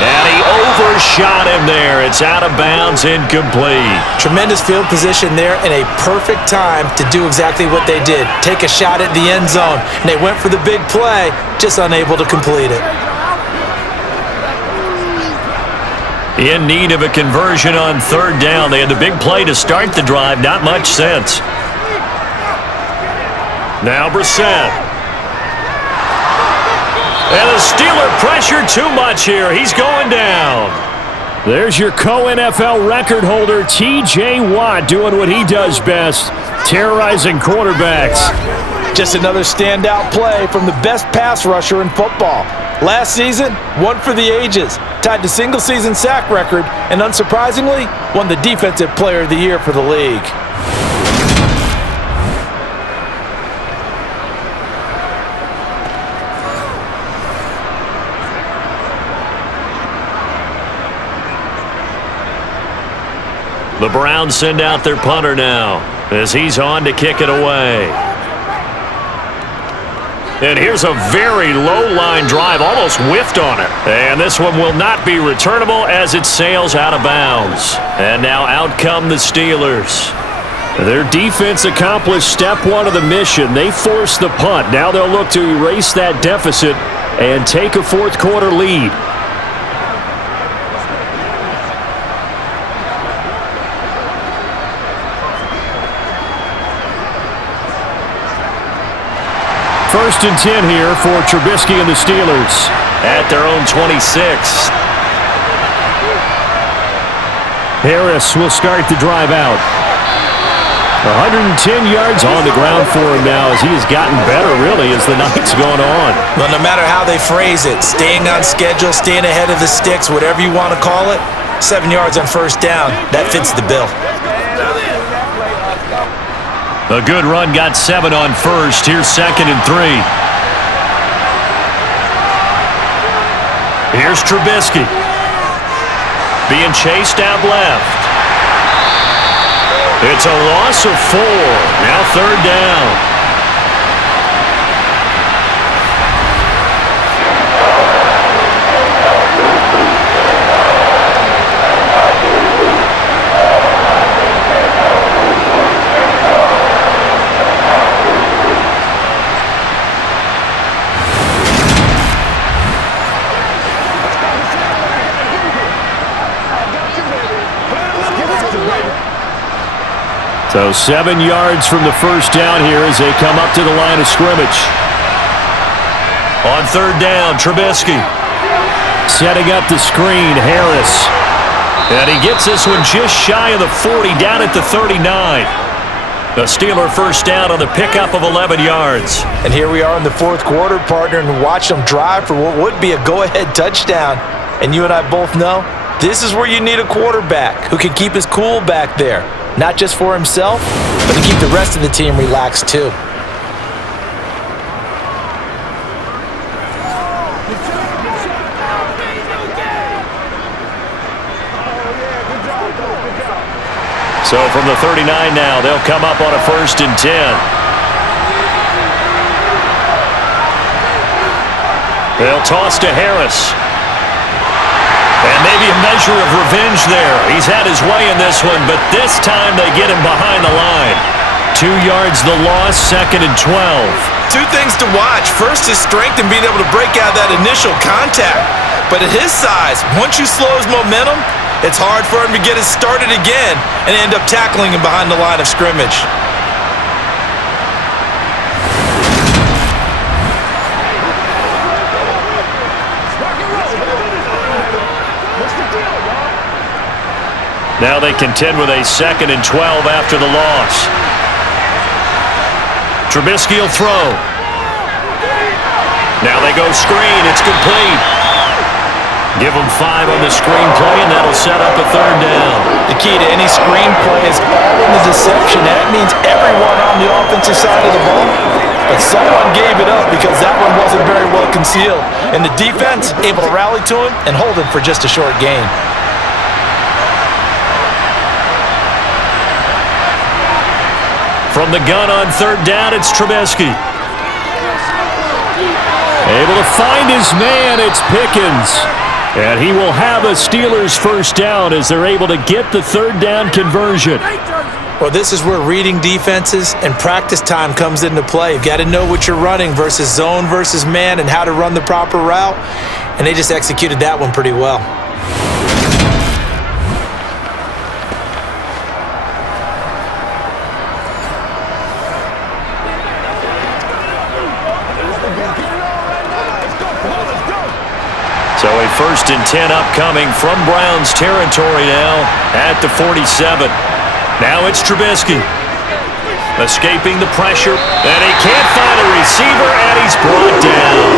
And he overshot him there. It's out of bounds, incomplete. Tremendous field position there and a perfect time to do exactly what they did. Take a shot at the end zone. And they went for the big play, just unable to complete it. In need of a conversion on 3rd down. They had the big play to start the drive. Not much sense. Now Brissett. And the Steeler pressure too much here. He's going down. There's your co-NFL record holder, T.J. Watt, doing what he does best, terrorizing quarterbacks. Just another standout play from the best pass rusher in football. Last season, one for the ages, tied the single-season sack record, and unsurprisingly, won the Defensive Player of the Year for the league. The Browns send out their punter now as he's on to kick it away. And here's a very low-line drive, almost whiffed on it. And this one will not be returnable as it sails out of bounds. And now out come the Steelers. Their defense accomplished step 1 of the mission. They forced the punt. Now they'll look to erase that deficit and take a 4th quarter lead. First and 10 here for Trubisky and the Steelers at their own 26. Harris will start the drive out. 110 yards on the ground for him now as he has gotten better, really, as the night's gone on. Well, no matter how they phrase it, staying on schedule, staying ahead of the sticks, whatever you want to call it, 7 yards on 1st down, that fits the bill. A good run got 7 on 1st. Here's 2nd and 3. Here's Trubisky. Being chased out left. It's a loss of 4. Now 3rd down. So 7 yards from the 1st down here as they come up to the line of scrimmage. On 3rd down, Trubisky. Setting up the screen, Harris. And he gets this one just shy of the 40, down at the 39. The Steeler 1st down on the pickup of 11 yards. And here we are in the 4th quarter, partner, and watch them drive for what would be a go-ahead touchdown. And you and I both know this is where you need a quarterback who can keep his cool back there. Not just for himself, but to keep the rest of the team relaxed too. So from the 39 now, they'll come up on a 1st and 10. They'll toss to Harris. And maybe a measure of revenge there. He's had his way in this one, but this time they get him behind the line. 2 yards the loss, 2nd and 12. 2 things to watch. First, his strength in being able to break out that initial contact. But at his size, once you slow his momentum, it's hard for him to get it started again and end up tackling him behind the line of scrimmage. Now they contend with a 2nd and 12 after the loss. Trubisky will throw. Now they go screen. It's complete. Give them 5 on the screen play, and that'll set up a 3rd down. The key to any screen play is all in the deception. That means everyone on the offensive side of the ball. But someone gave it up because that one wasn't very well concealed. And the defense able to rally to him and hold him for just a short gain. From the gun on 3rd down, it's Trubisky. Able to find his man, it's Pickens. And he will have a Steelers 1st down as they're able to get the 3rd down conversion. Well, this is where reading defenses and practice time comes into play. You've got to know what you're running versus zone versus man and how to run the proper route. And they just executed that one pretty well. So a 1st and 10 upcoming from Browns territory now at the 47. Now it's Trubisky. Escaping the pressure, and he can't find a receiver, and he's brought down.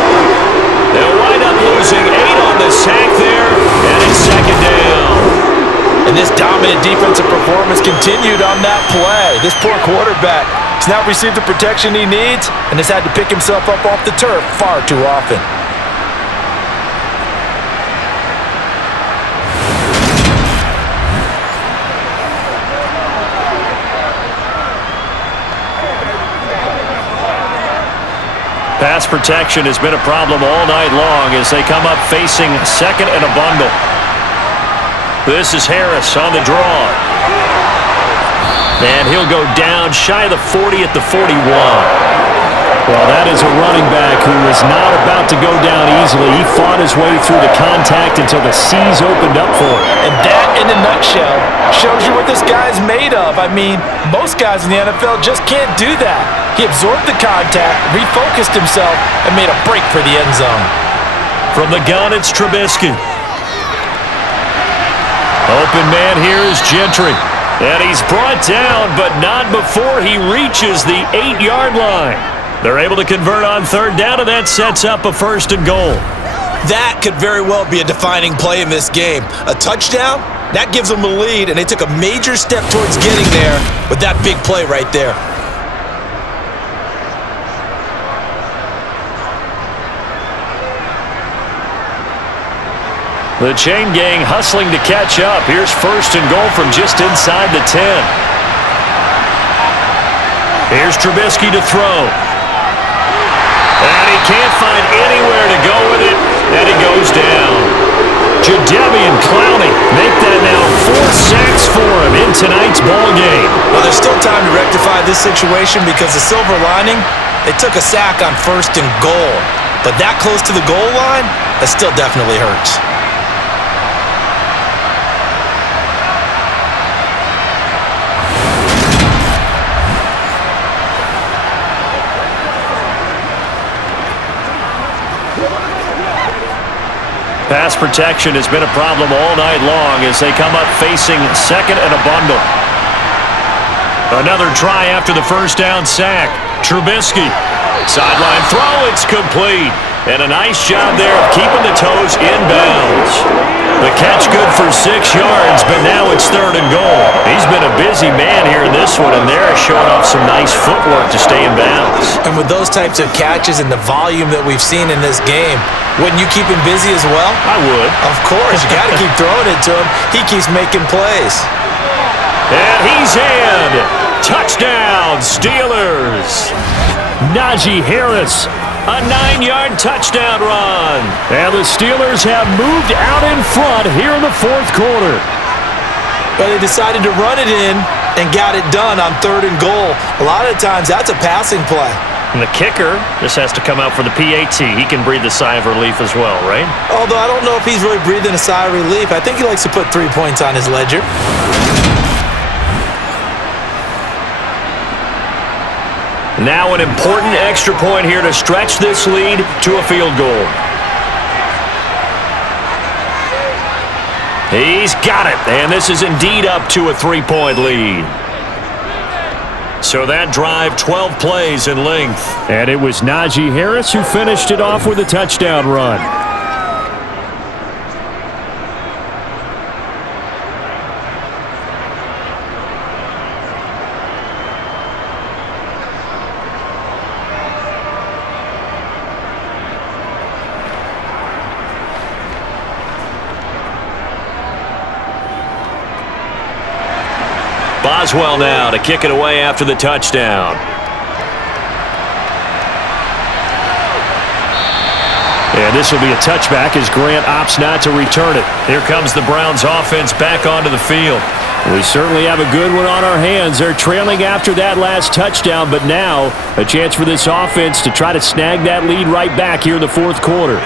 They'll wind up losing 8 on the sack there, and it's 2nd down. And this dominant defensive performance continued on that play. This poor quarterback has not received the protection he needs and has had to pick himself up off the turf far too often. Pass protection has been a problem all night long as they come up facing 2nd and a bundle. This is Harris on the draw. And he'll go down shy of the 40 at the 41. Well, that is a running back who is not about to go down easily. He fought his way through the contact until the C's opened up for him. And that, in a nutshell, shows you what this guy's made of. I mean, most guys in the NFL just can't do that. He absorbed the contact, refocused himself, and made a break for the end zone. From the gun, it's Trubisky. Open man here is Gentry. And he's brought down, but not before he reaches the 8-yard line. They're able to convert on 3rd down, and that sets up a 1st and goal. That could very well be a defining play in this game. A touchdown, that gives them a lead, and they took a major step towards getting there with that big play right there. The chain gang hustling to catch up. Here's 1st and goal from just inside the 10. Here's Trubisky to throw. And he can't find anywhere to go with it, and he goes down. Jadeveon Clowney make that now 4 sacks for him in tonight's ball game. Well, there's still time to rectify this situation because the silver lining, they took a sack on 1st and goal. But that close to the goal line, that still definitely hurts. Pass protection has been a problem all night long as they come up facing 2nd and a bundle. Another try after the 1st down sack. Trubisky. Sideline throw, it's complete. And a nice job there of keeping the toes in bounds. The catch good for 6 yards, but now it's 3rd and goal. He's been a busy man here in this one, and they're showing off some nice footwork to stay in bounds. And with those types of catches and the volume that we've seen in this game, wouldn't you keep him busy as well? I would. Of course, you got to keep throwing it to him. He keeps making plays. And he's in. Touchdown, Steelers. Najee Harris, a 9-yard touchdown run. And the Steelers have moved out in front here in the 4th quarter. But they decided to run it in and got it done on 3rd and goal. A lot of times, that's a passing play. And the kicker just has to come out for the PAT. He can breathe a sigh of relief as well, right? Although I don't know if he's really breathing a sigh of relief. I think he likes to put 3 points on his ledger. Now an important extra point here to stretch this lead to a field goal. He's got it, and this is indeed up to a 3-point lead. So that drive, 12 plays in length. And it was Najee Harris who finished it off with a touchdown run. Boswell now to kick it away after the touchdown. And this will be a touchback as Grant opts not to return it. Here comes the Browns offense back onto the field. We certainly have a good one on our hands. They're trailing after that last touchdown, but now a chance for this offense to try to snag that lead right back here in the fourth quarter.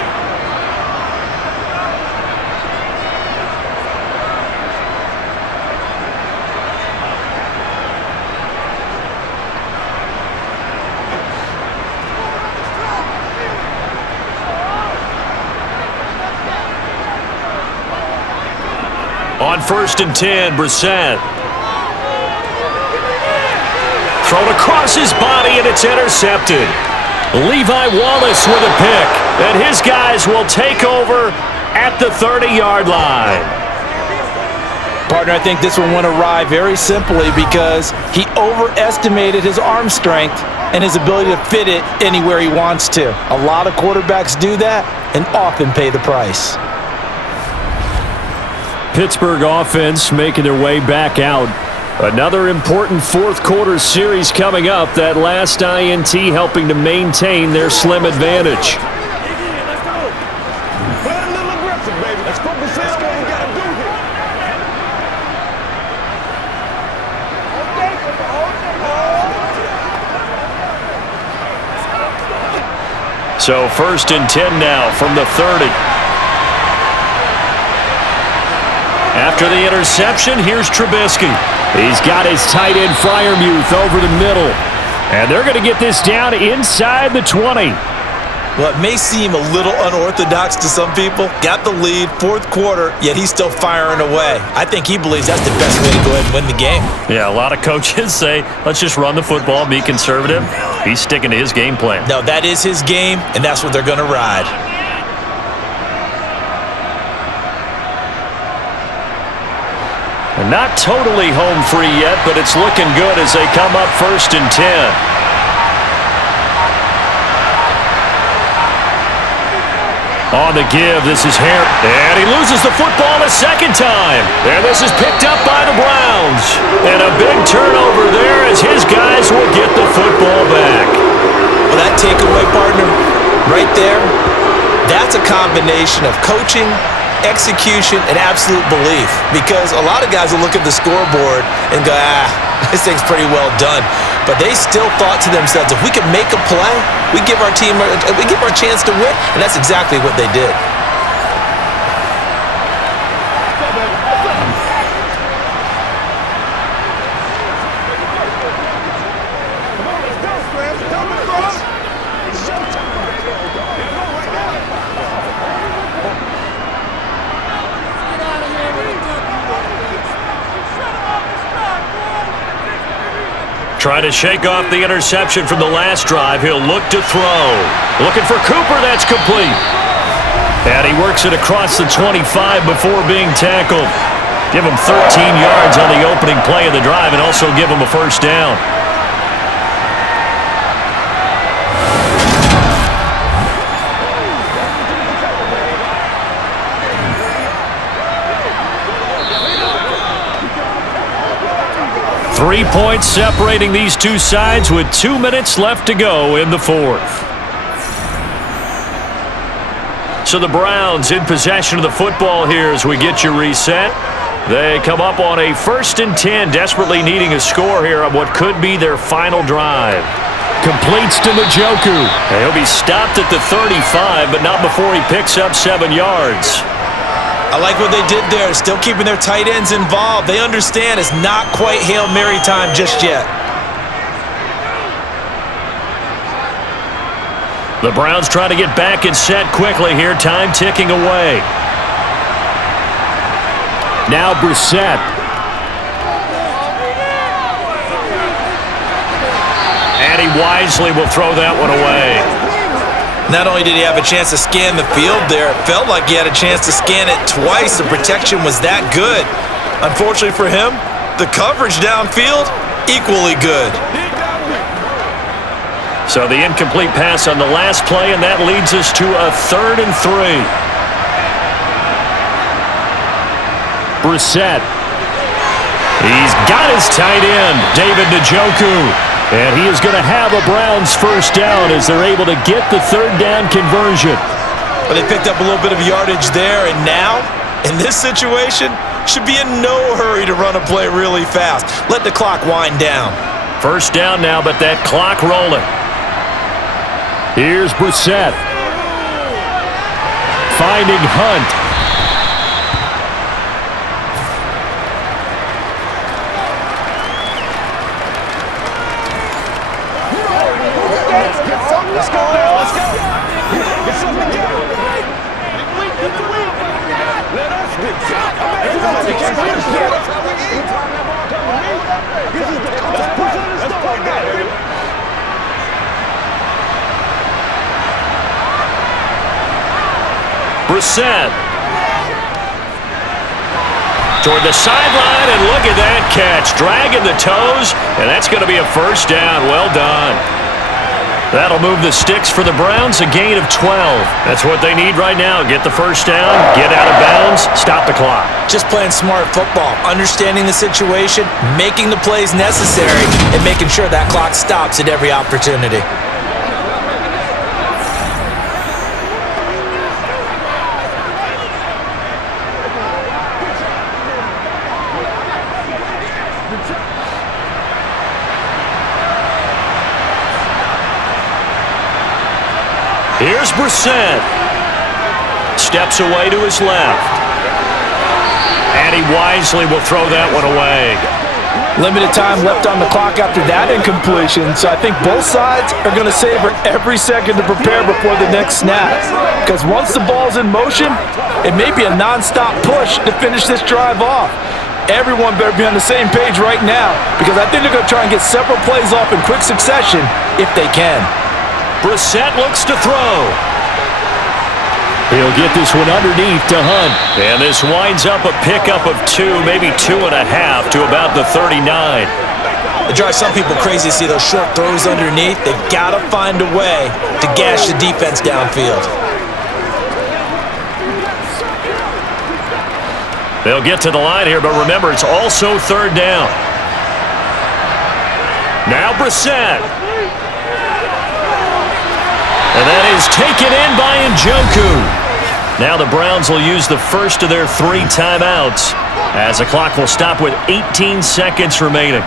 On 1st and 10, Brissett. Thrown across his body, and it's intercepted. Levi Wallace with a pick, and his guys will take over at the 30-yard line. Partner, I think this one went awry very simply because he overestimated his arm strength and his ability to fit it anywhere he wants to. A lot of quarterbacks do that and often pay the price. Pittsburgh offense making their way back out. Another important fourth quarter series coming up. That last INT helping to maintain their slim advantage. Let's go. Play a little aggressive, baby. Let's focus on what we got to do here. So 1st and 10 now from the 30. After the interception, here's Trubisky. He's got his tight end Freiermuth over the middle. And they're going to get this down inside the 20. Well, it may seem a little unorthodox to some people. Got the lead, fourth quarter, yet he's still firing away. I think he believes that's the best way to go ahead and win the game. Yeah, a lot of coaches say, let's just run the football, be conservative. He's sticking to his game plan. No, that is his game, and that's what they're going to ride. And not totally home free yet, but it's looking good as they come up 1st and 10. On the give, this is Harris. And he loses the football a second time. And this is picked up by the Browns. And a big turnover there as his guys will get the football back. Well, that takeaway, partner, right there, that's a combination of coaching, execution, and absolute belief, because a lot of guys will look at the scoreboard and go, this thing's pretty well done, but they still thought to themselves, if we can make a play, we give our team, we give our chance to win, and that's exactly what they did. Trying to shake off the interception from the last drive. He'll look to throw. Looking for Cooper. That's complete. And he works it across the 25 before being tackled. Give him 13 yards on the opening play of the drive and also give him a first down. Three points separating these two sides with 2 minutes left to go in the fourth. So the Browns in possession of the football here as we get you reset. They come up on a 1st and 10, desperately needing a score here on what could be their final drive. Completes to Njoku. And he'll be stopped at the 35, but not before he picks up 7 yards. I like what they did there, still keeping their tight ends involved. They understand it's not quite Hail Mary time just yet. The Browns trying to get back and set quickly here, time ticking away. Now Brissett. And he wisely will throw that one away. Not only did he have a chance to scan the field there, it felt like he had a chance to scan it twice. The protection was that good. Unfortunately for him, the coverage downfield, equally good. So the incomplete pass on the last play, and that leads us to a 3rd and 3. Brissett. He's got his tight end, David Njoku. And he is going to have a Browns first down as they're able to get the 3rd down conversion. But they picked up a little bit of yardage there, and now, in this situation, should be in no hurry to run a play really fast. Let the clock wind down. First down now, but that clock rolling. Here's Brissett. Finding Hunt. Let's go, man. Let's go. Get something together. Let us get Brissett. Toward the sideline, and look at that catch. Dragging the toes, and that's going to be a first down. Well done. That'll move the sticks for the Browns, a gain of 12. That's what they need right now. Get the first down, get out of bounds, stop the clock. Just playing smart football, understanding the situation, making the plays necessary, and making sure that clock stops at every opportunity. Here's Brissett. Steps away to his left. And he wisely will throw that one away. Limited time left on the clock after that incompletion, so I think both sides are going to savor every second to prepare before the next snap. Because once the ball's in motion, it may be a non-stop push to finish this drive off. Everyone better be on the same page right now, because I think they're going to try and get several plays off in quick succession if they can. Brissett looks to throw. He'll get this one underneath to Hunt. And this winds up a pickup of 2, maybe 2.5 to about the 39. It drives some people crazy to see those short throws underneath. They've got to find a way to gash the defense downfield. They'll get to the line here, but remember, it's also 3rd down. Now Brissett. And that is taken in by Njoku. Now the Browns will use the first of their 3 timeouts as the clock will stop with 18 seconds remaining.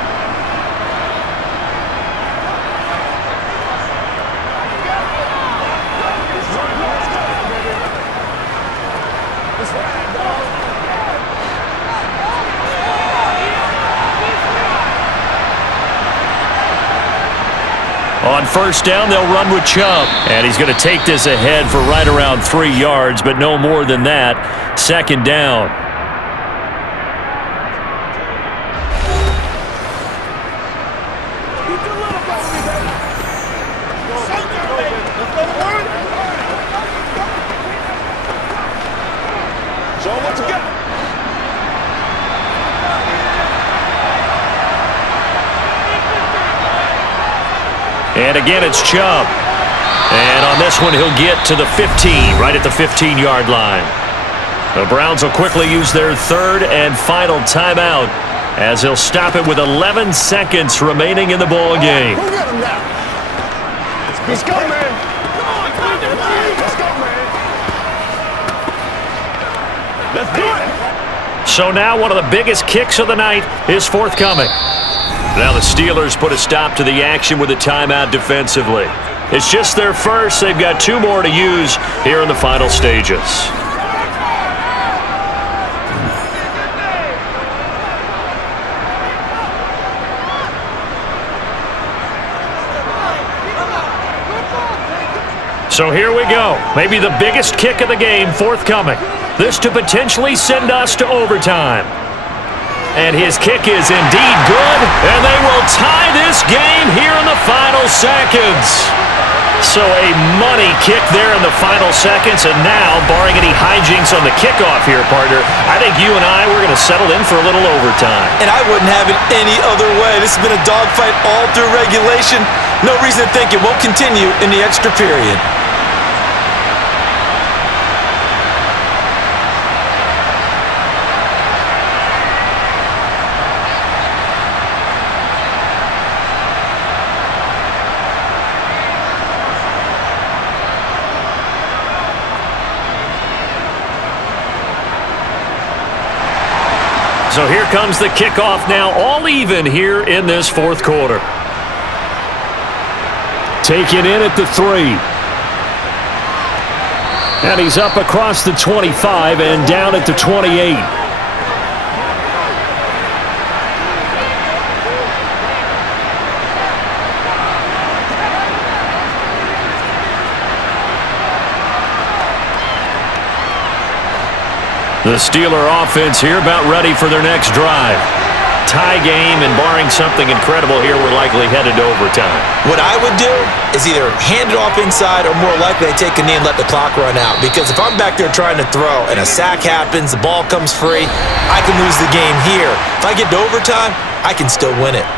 On first down, they'll run with Chubb. And he's going to take this ahead for right around 3 yards, but no more than that. 2nd down. Show them what you got. And again, it's Chubb. And on this one, he'll get to the 15, right at the 15-yard line. The Browns will quickly use their 3rd and final timeout as they'll stop it with 11 seconds remaining in the ball game. Who got him now? Let's go, man. Let's go, man. Let's do it. So now one of the biggest kicks of the night is forthcoming. Now the Steelers put a stop to the action with a timeout defensively. It's just their first. They've got 2 more to use here in the final stages. So here we go. Maybe the biggest kick of the game forthcoming. This to potentially send us to overtime. And his kick is indeed good, and they will tie this game here in the final seconds. So a money kick there in the final seconds, and now, barring any hijinks on the kickoff here, partner, I think you and I, we're going to settle in for a little overtime. And I wouldn't have it any other way. This has been a dogfight all through regulation. No reason to think it won't continue in the extra period. So here comes the kickoff now, all even here in this fourth quarter. Taken in at the 3. And he's up across the 25 and down at the 28. The Steeler offense here about ready for their next drive. Tie game, and barring something incredible here, we're likely headed to overtime. What I would do is either hand it off inside or more likely I take a knee and let the clock run out. Because if I'm back there trying to throw and a sack happens, the ball comes free, I can lose the game here. If I get to overtime, I can still win it.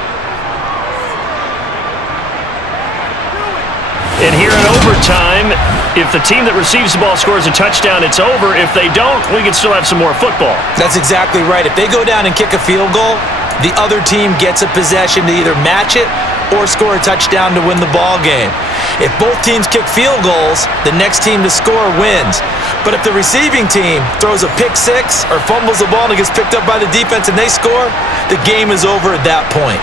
And here in overtime, if the team that receives the ball scores a touchdown, it's over. If they don't, we can still have some more football. That's exactly right. If they go down and kick a field goal, the other team gets a possession to either match it or score a touchdown to win the ball game. If both teams kick field goals, the next team to score wins. But if the receiving team throws a pick six or fumbles the ball and it gets picked up by the defense and they score, the game is over at that point.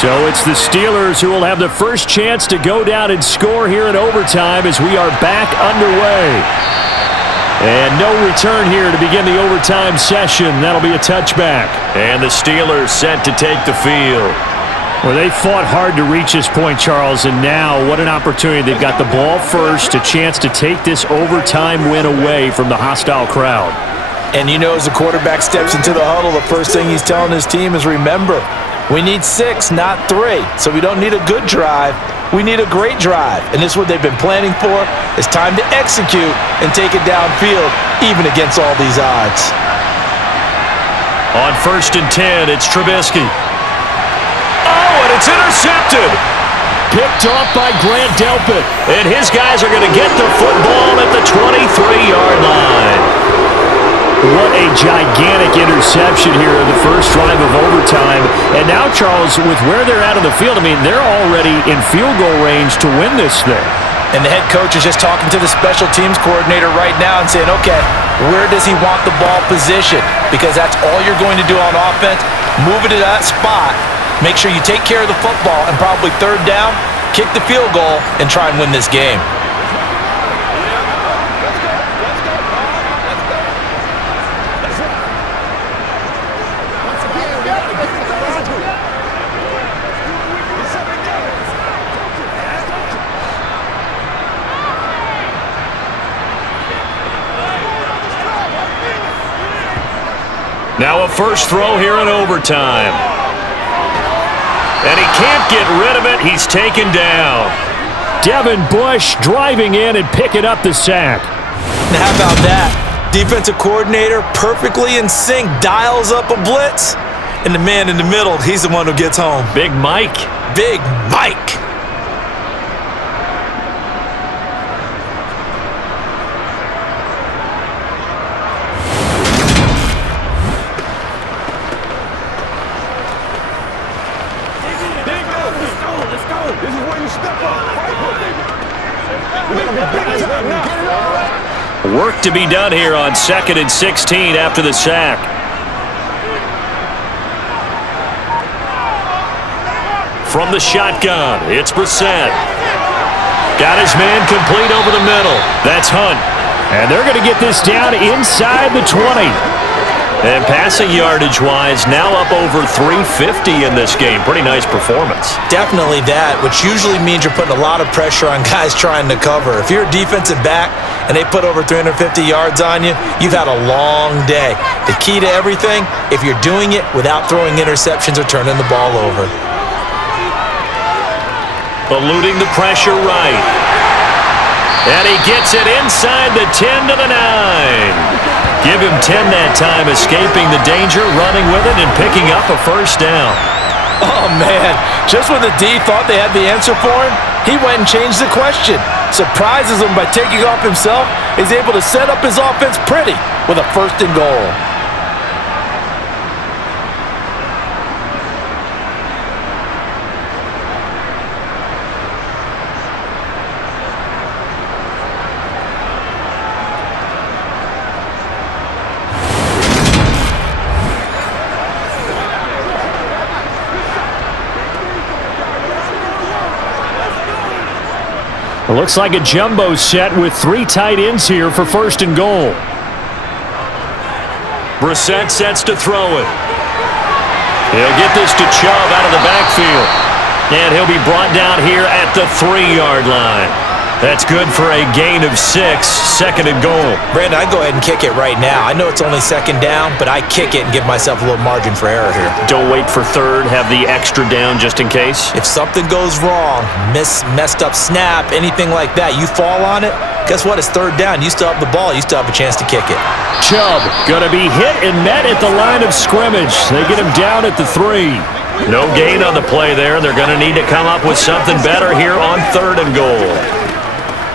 So it's the Steelers who will have the first chance to go down and score here in overtime as we are back underway. And no return here to begin the overtime session. That'll be a touchback. And the Steelers set to take the field. Well, they fought hard to reach this point, Charles, and now what an opportunity. They've got the ball first, a chance to take this overtime win away from the hostile crowd. And you know, as the quarterback steps into the huddle, the first thing he's telling his team is, remember, we need 6, not 3. So we don't need a good drive. We need a great drive. And this is what they've been planning for. It's time to execute and take it downfield, even against all these odds. On 1st and 10, it's Trubisky. Oh, and it's intercepted. Picked off by Grant Delpit. And his guys are going to get the football at the 23-yard line. What a gigantic interception here in the first drive of overtime. And now, Charles, with where they're at on the field, I mean, they're already in field goal range to win this thing. And the head coach is just talking to the special teams coordinator right now and saying, okay, where does he want the ball positioned? Because that's all you're going to do on offense. Move it to that spot. Make sure you take care of the football, and probably 3rd down, kick the field goal, and try and win this game. Now a first throw here in overtime. And he can't get rid of it. He's taken down. Devin Bush driving in and picking up the sack. Now how about that? Defensive coordinator perfectly in sync, dials up a blitz. And the man in the middle, he's the one who gets home. Big Mike. Big Mike. Work to be done here on 2nd and 16 after the sack. From the shotgun, it's Brissett. Got his man complete over the middle. That's Hunt. And they're going to get this down inside the 20. And passing yardage-wise, now up over 350 in this game. Pretty nice performance. Definitely that, which usually means you're putting a lot of pressure on guys trying to cover. If you're a defensive back and they put over 350 yards on you, you've had a long day. The key to everything, if you're doing it without throwing interceptions or turning the ball over. Eluding the pressure right. And he gets it inside the 10 to the 9. Give him 10 that time, escaping the danger, running with it, and picking up a first down. Oh, man. Just when the D thought they had the answer for him, he went and changed the question. Surprises him by taking off himself. He's able to set up his offense pretty with a 1st and goal. It looks like a jumbo set with 3 tight ends here for 1st and goal. Brissett sets to throw it. He'll get this to Chubb out of the backfield. And he'll be brought down here at the 3-yard line. That's good for a gain of 6, 2nd and goal. Brandon, I go ahead and kick it right now. I know it's only 2nd down, but I kick it and give myself a little margin for error here. Don't wait for 3rd, have the extra down just in case. If something goes wrong, messed up snap, anything like that, you fall on it, guess what? It's 3rd down. You still have the ball. You still have a chance to kick it. Chubb going to be hit and met at the line of scrimmage. They get him down at the 3. No gain on the play there. They're going to need to come up with something better here on 3rd and goal.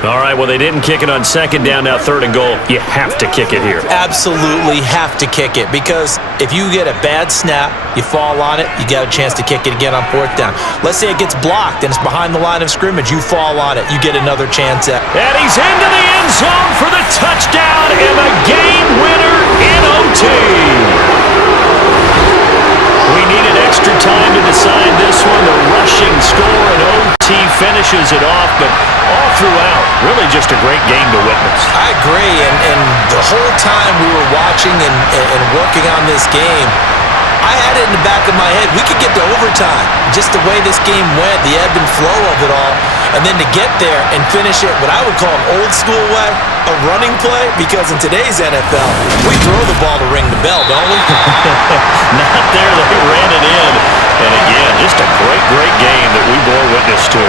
All right, well, they didn't kick it on 2nd down, now 3rd and goal. You have to kick it here. Absolutely have to kick it, because if you get a bad snap, you fall on it, you got a chance to kick it again on 4th down. Let's say it gets blocked and it's behind the line of scrimmage. You fall on it, you get another chance at. And he's into the end zone for the touchdown and the game winner in OT. We needed extra time to decide this one. The rushing score and OT finishes it off, but all throughout, really just a great game to witness. I agree, and the whole time we were watching and working on this game, I had it in the back of my head. We could get to overtime. Just the way this game went, the ebb and flow of it all, and then to get there and finish it what I would call an old school way, a running play, because in today's NFL, we throw the ball to ring the bell, don't we? Not there. They ran it in. And again, just a great game that we bore witness to.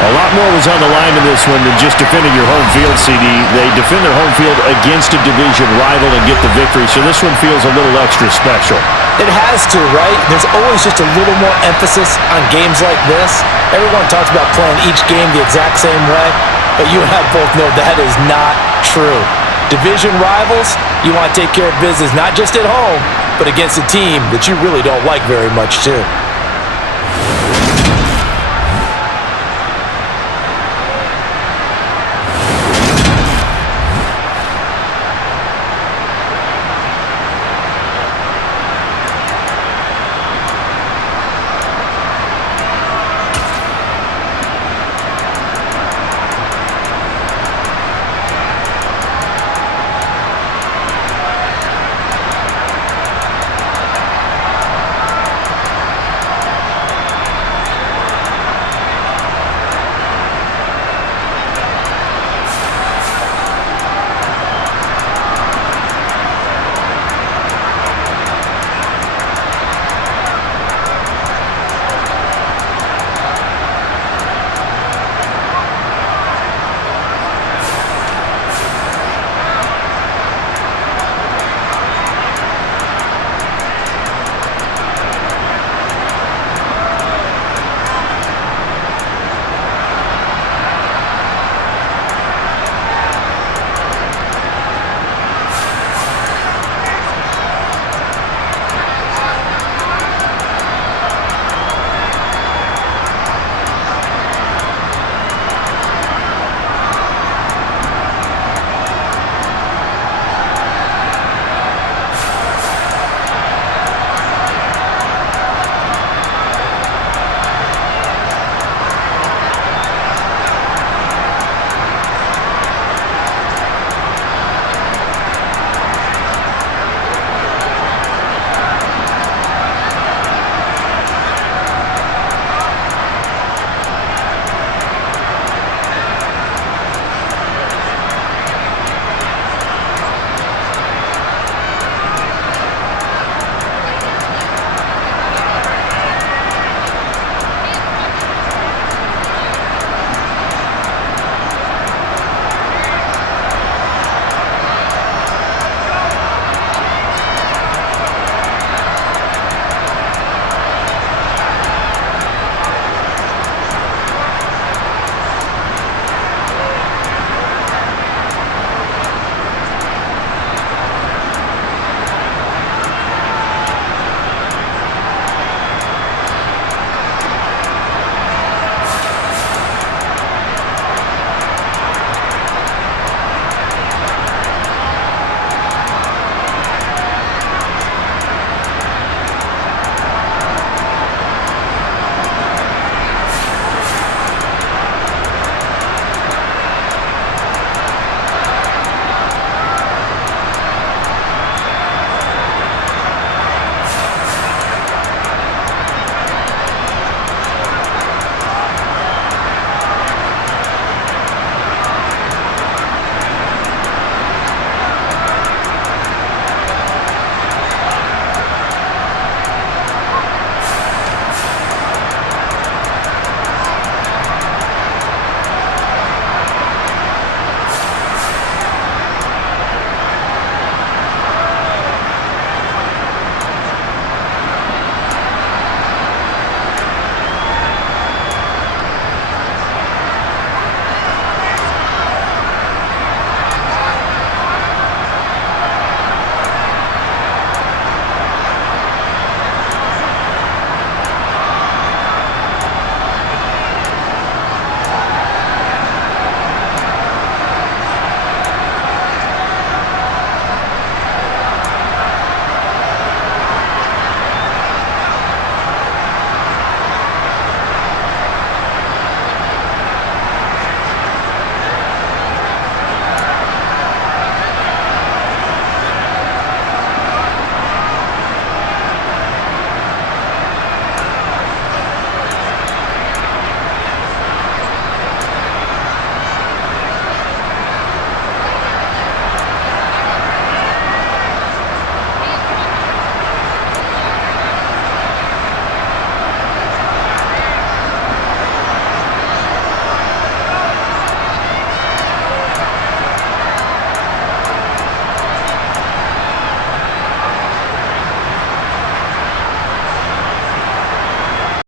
A lot more was on the line in this one than just defending your home field, CD. They defend their home field against a division rival and get the victory, so this one feels a little extra special. It has to, right? There's always just a little more emphasis on games like this. Everyone talks about playing each game the exact same way, but you and I both know that is not true. Division rivals, you want to take care of business not just at home, but against a team that you really don't like very much, too.